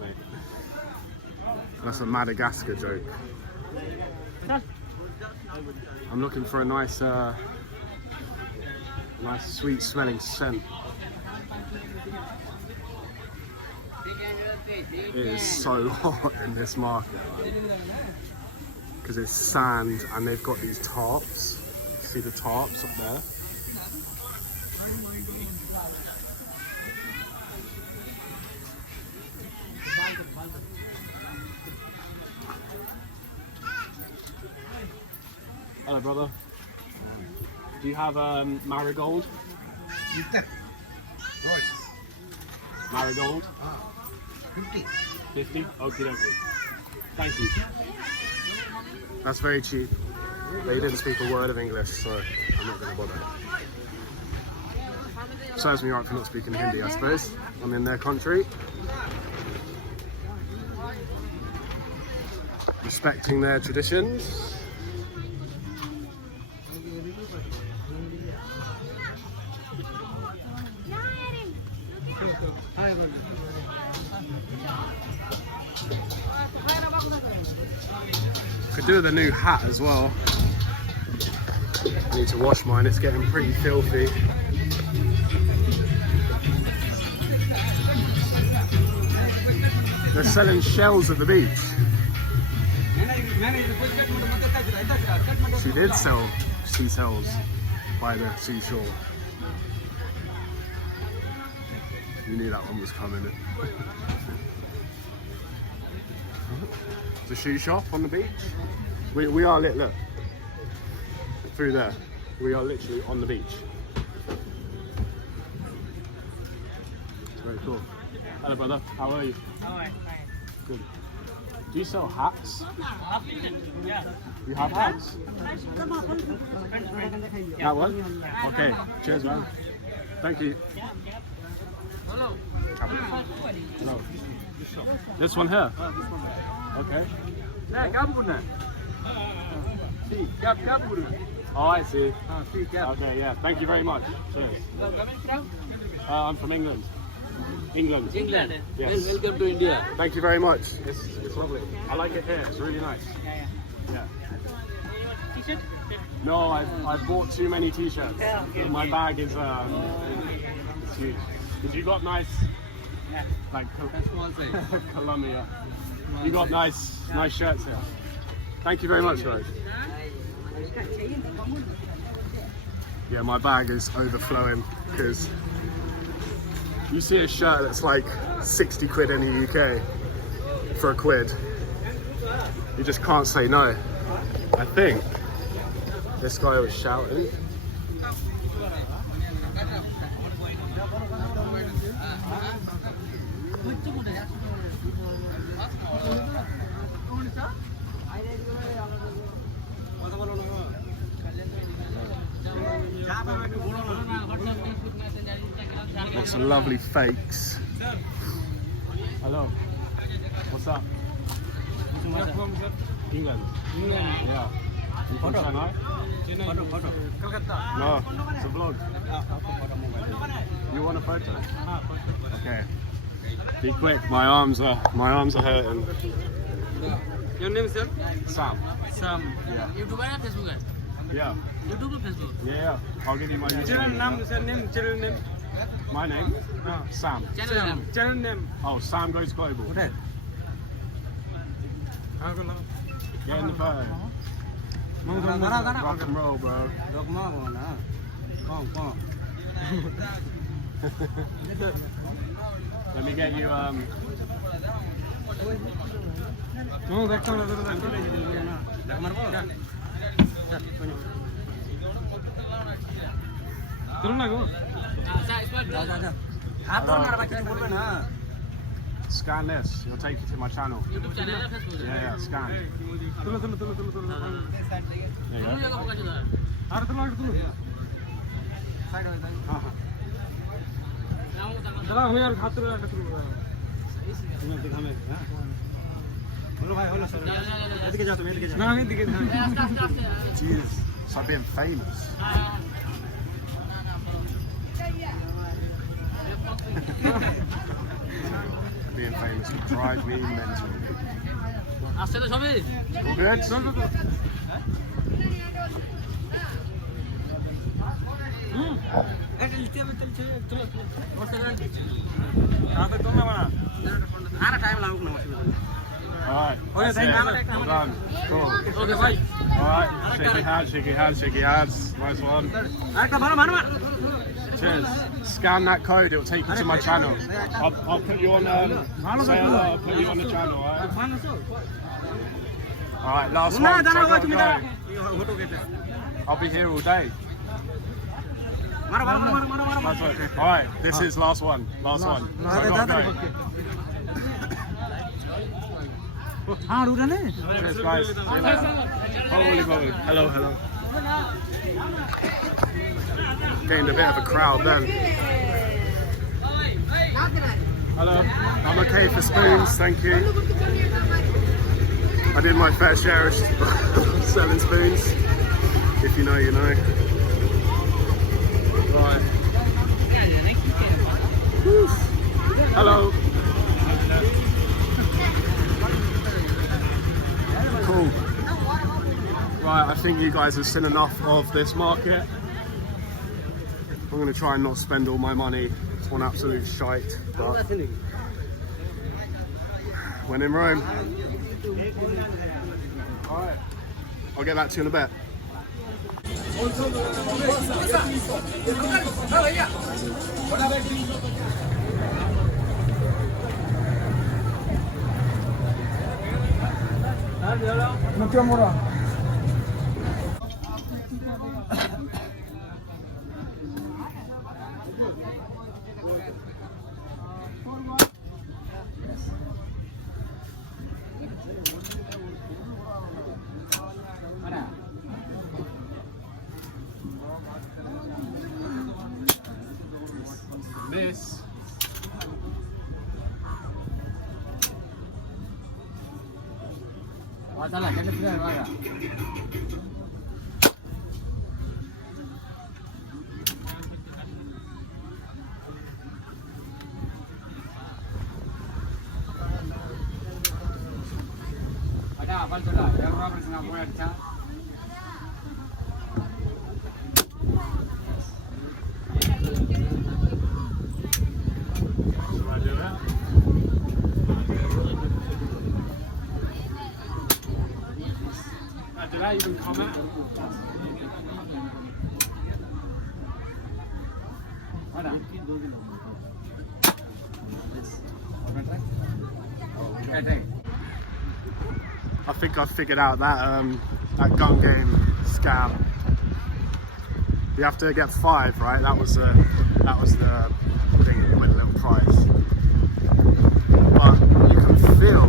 mate. That's a Madagascar joke. I'm looking for a nice sweet smelling scent. It is so hot in this market because it's sand and they've got these tarps. See the tarps up there? Hello, brother. Do you have marigold? Marigold? 50. 50? Okay, okay. Thank you. That's very cheap. They didn't speak a word of English, so I'm not going to bother. Serves me right for not speaking Hindi, I suppose. I'm in their country. Respecting their traditions. Could do with a new hat as well. I need to wash mine, it's getting pretty filthy. They're selling shells at the beach. She did sell seashells by the seashore. You knew that one was coming. The shoe shop on the beach. We are lit, look. Through there. We are literally on the beach. It's very cool. Hello, brother. How are you? Alright, Good. Do you sell hats? yeah. You have hats? That one? Okay. Cheers, man. Thank you. Hello. Hello. This one here? Okay. Oh, I see. Okay, yeah. Thank you very much. Cheers. Coming from? I'm from England. England. England. Yes. Welcome to India. Thank you very much. It's lovely. I like it here. It's really nice. Yeah. T-shirt? No, I bought too many t-shirts. Yeah, okay, My okay. bag is it's huge. But you got nice, like Colonial. You got nice shirts here. Thank you very much, guys. Yeah, my bag is overflowing because you see a shirt that's like 60 quid in the UK for a quid. You just can't say no. I think this guy was shouting. Got some lovely fakes. Hello. What's up? England. Yeah. You from Chennai? No, it's a vlog. You want a photo? Okay. Be quick. My arms are hurting. Your name, sir? Sam. Sam. Yeah. YouTuber or Facebook? Yeah. YouTube or Facebook? Yeah. I'll give you my YouTube. Channel name, sir, name, channel name. My name? Sam. Channel name. Channel name. Oh, Sam Goes Global. Okay. Get in the photo. Rock and roll, bro. Let me get you Scan this. It'll take you to my channel. YouTube channel है Facebook है. Yeah, scan. तुलो तुलो तुलो तुलो तुलो There you दोनों go. जगह पकड़ चुका है. अरे तुलो तुलो हाँ हाँ चला हमें यार खाते रहो तुम्हें दिखा मैं बोलो भाई बोलो सर इधर जाओ तुम इधर जाओ ना मैं दिखे Jesus, it's like being famous. Being famous would drive me mental. আসছে তো সবে. All good? এটা লিখতে হবে চলো বসে যান. আরে তোমরা মারা আর টাইম লাগুক না অসুবিধা নেই. Alright. Okay, that's thank it. you. Well done. Cool. ওকে ভাই. Alright. Shaky hands, shaky hands, shaky hands. Nice one. আরেকটা মারো মারো মারো Cheers. Scan that code, it'll take you to my channel. I'll put you on, say hello, I'll put you on the channel, alright? মারো তো Alright, last না one. so দাঁড়াও I gotta তুমি go. দাঁড়াও ফটো কেটে I'll be here all day. মারো মারো মারো মারো মারো Nice one. Alright, this is last one. Last one. So I gotta go. हाँ रुका ने Cheers, guys. See you later. Holy moly. Hello, hello. Gained a bit of a crowd then. Hello. I'm okay for spoons, thank you. I did my fair share of selling spoons. If you know, you know. Right. Woo. Hello. Cool. Right, I think you guys have seen enough of this market. I'm going to try and not spend all my money on absolute shite, but when in Rome. Alright, I'll get back to you in a bit. Miss. Shall I do that? Did that even come out? I think I figured out that gun game scam. You have to get 5, right? That was the thing. You win a little prize. But you can feel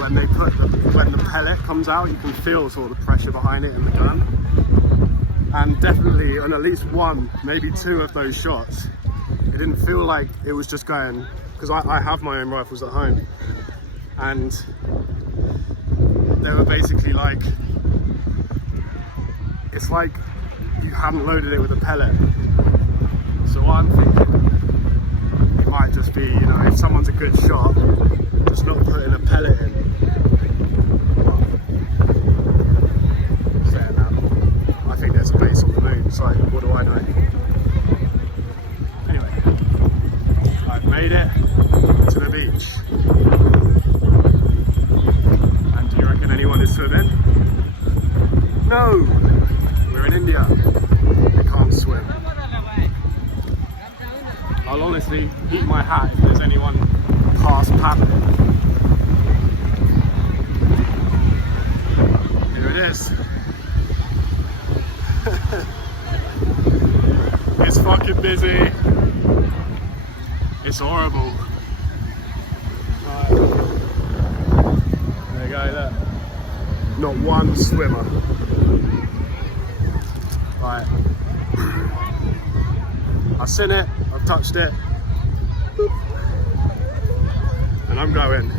when the pellet comes out, you can feel sort of the pressure behind it in the gun. And definitely on at least one, maybe 2 of those shots, it didn't feel like it was just going, because I have my own rifles at home, and they were basically like, it's like you hadn't loaded it with a pellet. So I'm thinking it might just be, you know, if someone's a good shot, just not putting a pellet in. Well, saying that, I think there's a base on the moon, so what do I know? Anyway, I've made it to the beach. And do you reckon anyone is swimming? No! We're in India. They can't swim. I'll honestly eat my hat if there's anyone past paddling. Here it is. It's fucking busy. It's horrible. There you go, look. Not one swimmer. Right. I've seen it, I've touched it. Boop. And I'm going.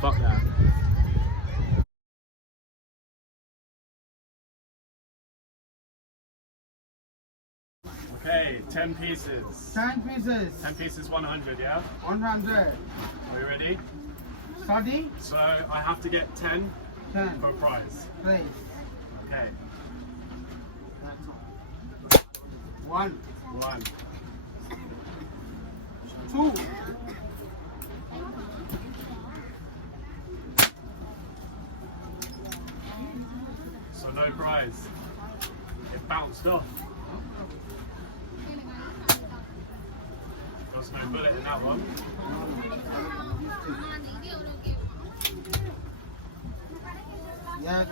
Fuck that. Okay, 10 pieces. 10 pieces. 10 pieces, 100, yeah? 100. Are we ready? Starting? So I have to get 10 10. for a prize. Place. Okay. That's all. 1. 1. 2. So no prize. It bounced off. There's no bullet in that one. Yes.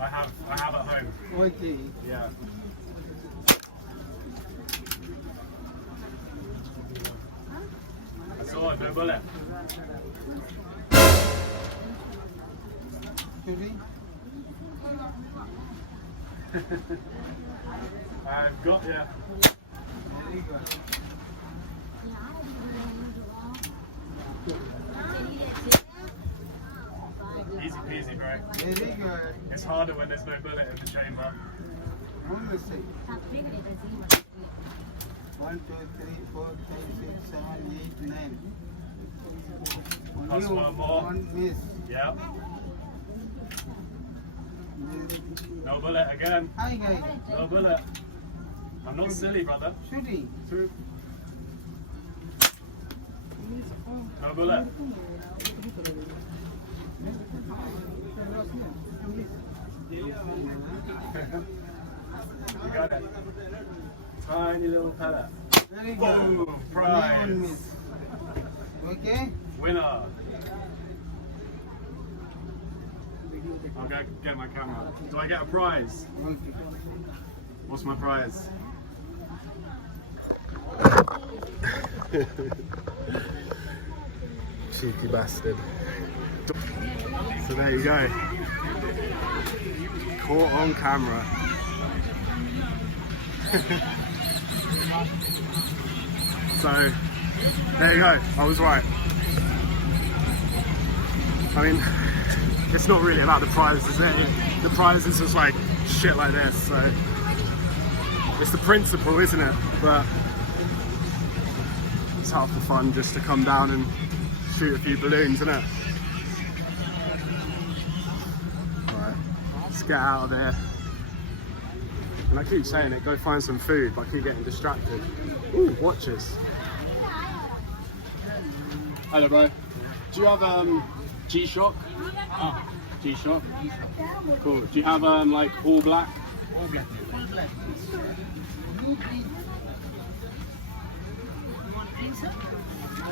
I have at home. Okay. Yeah. I saw it, no bullet. Shooting? I've got ya. Very good. Easy peasy, bro. Very good. It's harder when there's no bullet in the chamber. One mistake. 1, 2, 3, 4, 5, 6, 7, 8, 9. Plus one more. One miss. Yep. No bullet again. Hi guys. No bullet. I'm not silly, brother. Shooting. Two. No bullet. You got it. Tiny little pellet. Very good. Boom! Only one Prize. miss. Okay. Winner. I'll go get my camera. Do I get a prize? Okay. What's my prize? Cheeky bastard. So there you go. Caught on camera. So there you go. I was right. I mean, it's not really about the prize, is it? The prize is just like shit like this. So it's the principle, isn't it? But it's half the fun just to come down and shoot a few balloons, isn't it? Alright, let's get out of here. And I keep saying it, go find some food, but I keep getting distracted. Ooh, watches. Hello, bro. Do you have G-Shock? Oh, G-Shock. Cool. Do you have like all black? All black. Full black.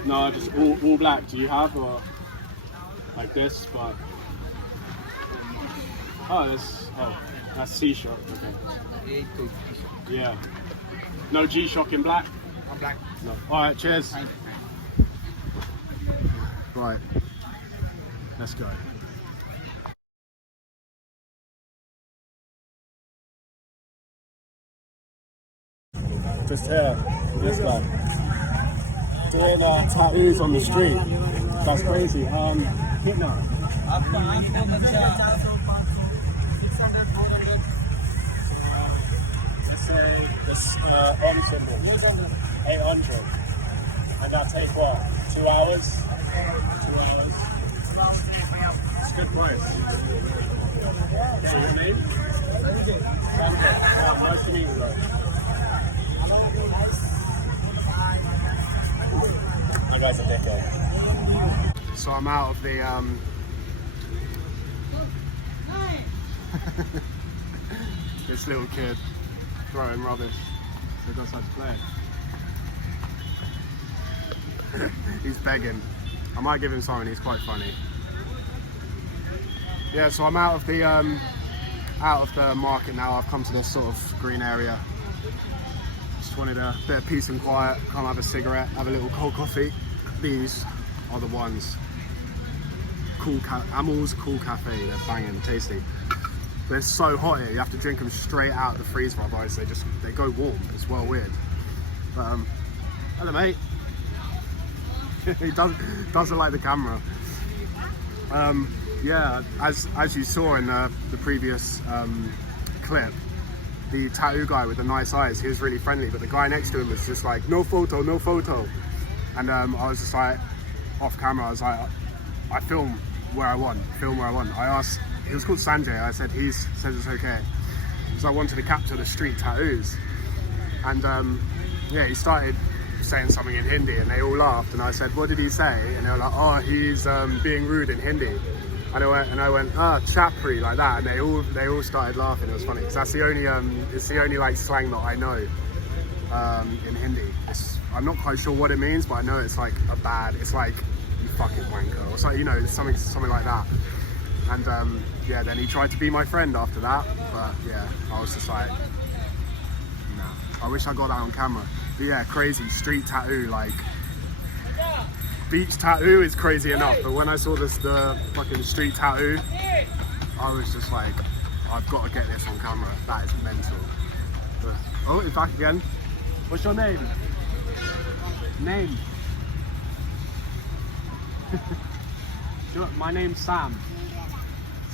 No, just all black. Do you have or like this? But that's C-Shock. Okay. Yeah. No G-Shock in black. All black. No. All right. Cheers. Right. Let's go. Just here, this guy doing tattoos on the street. That's crazy. Hitler. It's M symbol. 800. And that take what? 2 hours? 2 hours. It's a good price. Yeah, your name? Sanjay. Nice to meet you, bro. You guys are dickhead. So I'm out of the this little kid throwing rubbish. So he does have to play. He's begging. I might give him something, he's quite funny. Yeah, so I'm out of the market now. I've come to this sort of green area. Just wanted a bit of peace and quiet. Come have a cigarette, have a little cold coffee. These are the ones. Amel's Cool Cafe. They're banging, tasty. They're so hot here. You have to drink them straight out of the freezer, otherwise they go warm. It's well weird. But hello, mate. He doesn't like the camera. Yeah, as you saw in the previous clip, the tattoo guy with the nice eyes, he was really friendly, but the guy next to him was just like, no photo, no photo. And I was just like, off camera, I was like, I film where I want. I asked, he was called Sanjay, I said, he says it's okay. So I wanted to capture the street tattoos. And yeah, he started saying something in Hindi and they all laughed, and I said, what did he say? And they were like, oh, he's being rude in Hindi. And I went, chapri, like that, and they all started laughing. It was funny because that's the only it's the only like slang that I know in Hindi. I'm not quite sure what it means, but I know it's like it's like you fucking wanker or something, you know, something like that. And yeah, then he tried to be my friend after that, but yeah, I was just like, nah. I wish I got that on camera. But yeah, crazy street tattoo, like. Beach tattoo is crazy enough, but when I saw the fucking street tattoo, I was just like, I've got to get this on camera. That is mental. But, oh, it's back again. What's your name? Name? Sure, my name's Sam.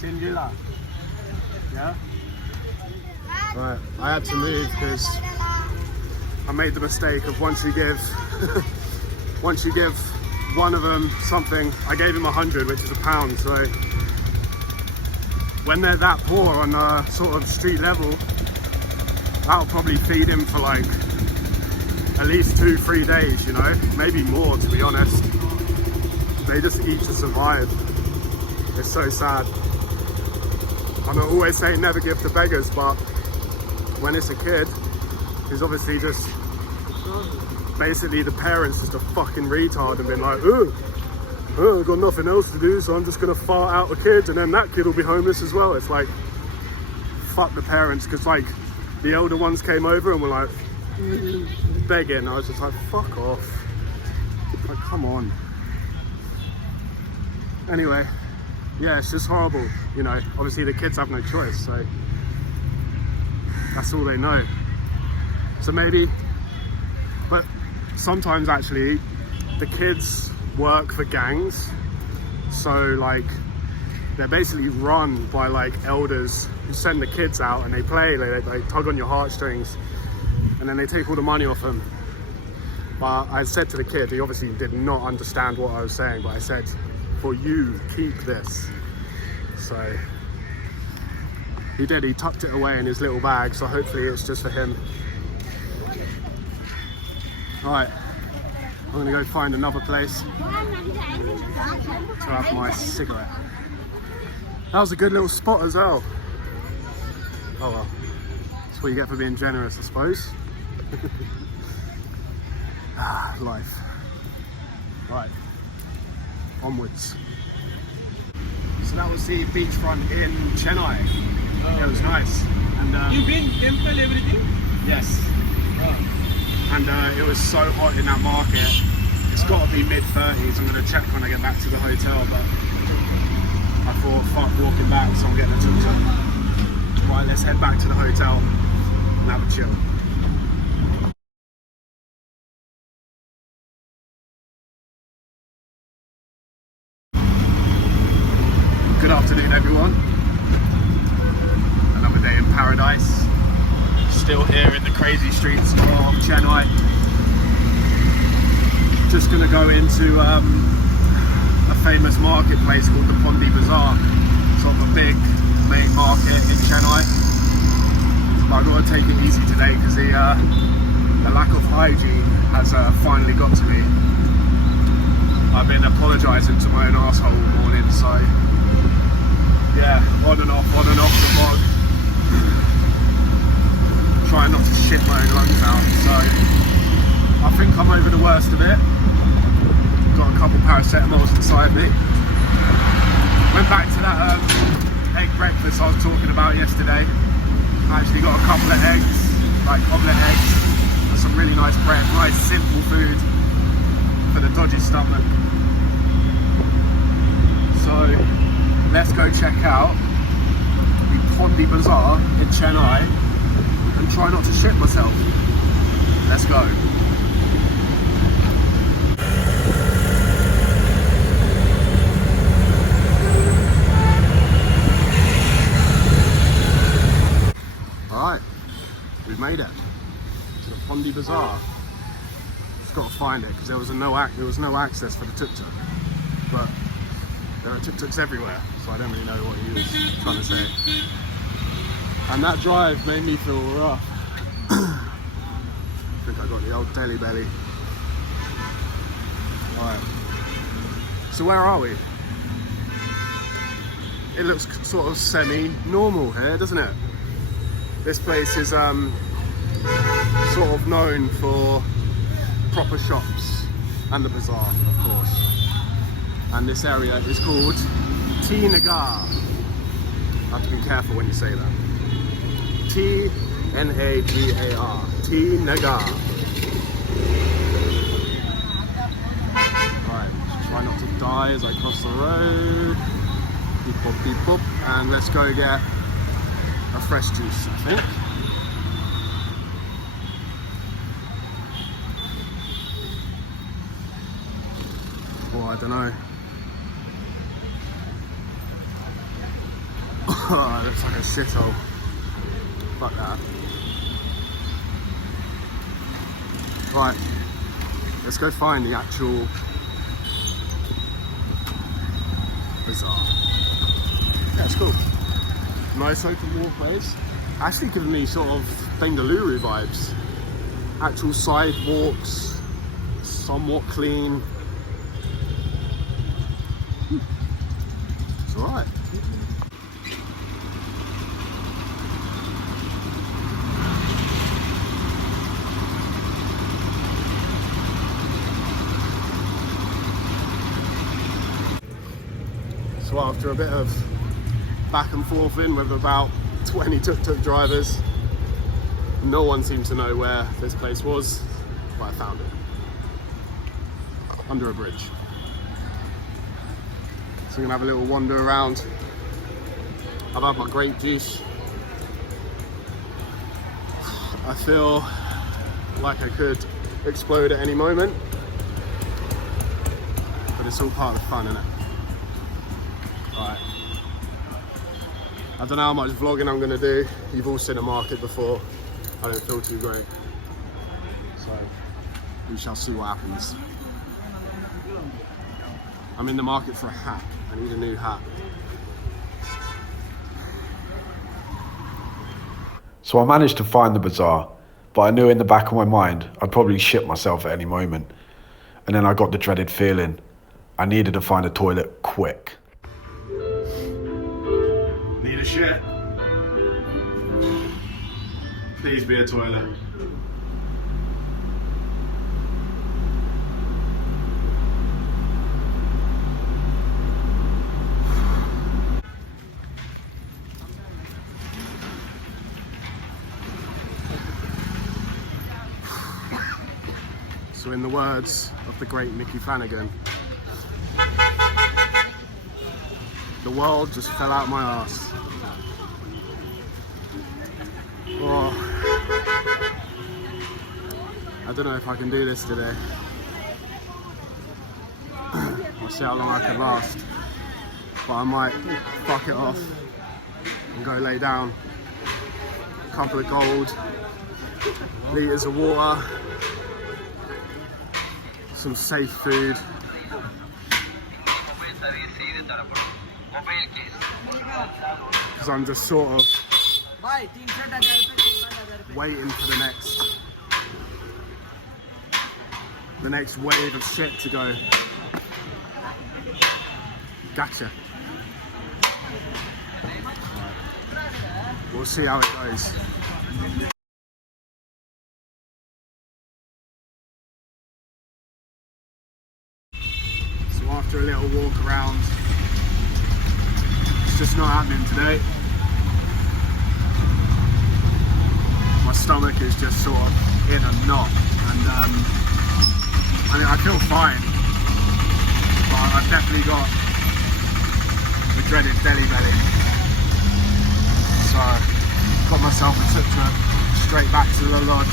Sindula. Yeah? Right, I had to move because I made the mistake of once you give one of them something, I gave him 100, which is £1, so when they're that poor on a sort of street level, that'll probably feed him for like at least 2-3 days, you know, maybe more, to be honest. They just eat to survive. It's so sad. I'm always saying never give to beggars, but when it's a kid who's obviously just basically the parents just a fucking retard and been like, I've got nothing else to do, so I'm just gonna fart out the kids and then that kid will be homeless as well. It's like, fuck the parents, because like the elder ones came over and were like begging. I was just like, fuck off. Like, come on. Anyway, yeah, it's just horrible, you know. Obviously the kids have no choice, so that's all they know. So maybe, but sometimes actually the kids work for gangs, so like they're basically run by like elders who send the kids out and they play, they tug on your heartstrings and then they take all the money off them. But I said to the kid, he obviously did not understand what I was saying, but I said, for you, keep this. So he did, he tucked it away in his little bag, so hopefully it's just for him. Alright, I'm gonna go find another place to have my cigarette. That was a good little spot as well. Oh well, that's what you get for being generous, I suppose. Life. Right, onwards. So that was the beachfront in Chennai. It was nice. And You been temple everything? yes. And it was so hot in that market. It's got to be mid-30s. I'm going to check when I get back to the hotel, but I thought, fuck walking back, so I'm getting a tuk-tuk. Right, let's head back to the hotel and have a chill. Good afternoon, everyone. Another day in paradise. Still here in the crazy streets of Chennai. Just gonna go into a famous marketplace called the Pondi Bazaar. Sort of a big main market in Chennai. But I've got to take it easy today because the lack of hygiene has finally got to me. I've been apologising to my own arsehole all morning, so yeah, on and off the vlog. Trying not to shit my own lungs out, so I think I'm over the worst of it. Got a couple paracetamols inside me. Went back to that egg breakfast I was talking about yesterday. I actually got a couple of eggs, like omelette eggs, and some really nice bread, nice simple food for the dodgy stomach. So let's go check out the Pondi Bazaar in Chennai and try not to shit myself. Let's go. Alright, we've made it to the Pondi Bazaar. Just got to find it because there was no access for the tuk-tuk, but there are tuk-tuks everywhere, so I don't really know what he was trying to say. And that drive made me feel rough. I think I got the old deli belly. Alright, so where are we? It looks sort of semi-normal here, doesn't it? This place is sort of known for proper shops and the bazaar, of course. And this area is called T Nagar. I have to be careful when you say that. T-N-A-G-A-R. T Nagar. Alright, try not to die as I cross the road. Beep bop, beep bop. And let's go get a fresh juice, I think. Or I don't know. Oh, it looks like a shithole. Fuck that. Right, let's go find the actual bazaar. Yeah, it's cool. Nice open walkways. Actually giving me sort of Bengaluru vibes. Actual sidewalks, somewhat clean. It's alright. So after a bit of back and forth with about 20 tuk-tuk drivers, no one seemed to know where this place was, but I found it. Under a bridge. So I'm gonna have a little wander around. I've had my grape juice. I feel like I could explode at any moment, but it's all part of the fun, isn't it? Right. I don't know how much vlogging I'm going to do. You've all seen a market before. I don't feel too great. So we shall see what happens. I'm in the market for a hat. I need a new hat. So I managed to find the bazaar, but I knew in the back of my mind I'd probably shit myself at any moment. And then I got the dreaded feeling I needed to find a toilet quick. Need a shit? Please be a toilet. So in the words of the great Mickey Flanagan, the world just fell out my arse. Oh, I don't know if I can do this today. I'll see how long I can last. But I might fuck it off and go lay down. A couple of gold, litres of water, some safe food. Because I'm just sort of waiting for the next wave of shit to go. Gotcha. We'll see how it goes. So after a little walk around, it's just not happening today. My stomach is just sort of in a knot, and I mean, I feel fine, but I've definitely got the dreaded belly belly. So got myself a tuk-tuk straight back to the lodge.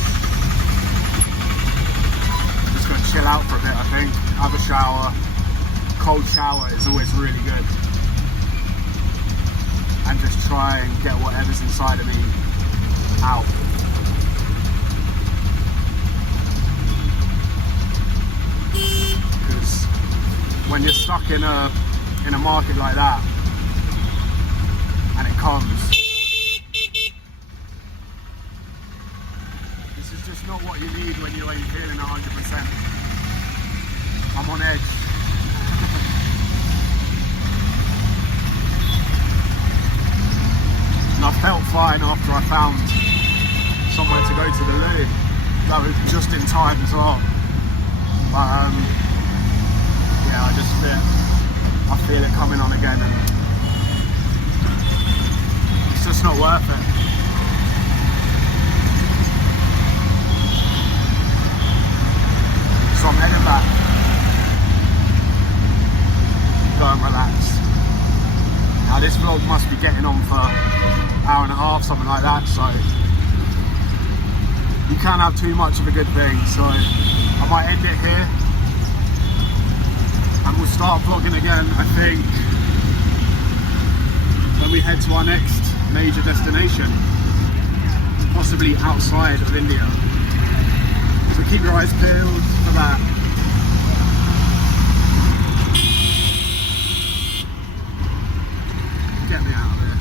Just gonna chill out for a bit, I think. Have a shower. Cold shower is always really good. And just try and get whatever's inside of me out. Because when you're stuck in a market like that, and it comes, this is just not what you need when you ain't feeling 100%. I'm on edge. And I felt fine after I found somewhere to go to the loo. That was just in time as well. But yeah, I feel it coming on again, and it's just not worth it. So I'm heading back. Go and relax. Now this vlog must be getting on for an hour and a half, something like that, so you can't have too much of a good thing, so I might end it here and we'll start vlogging again, I think, when we head to our next major destination, possibly outside of India. So keep your eyes peeled for that. Get me out of here.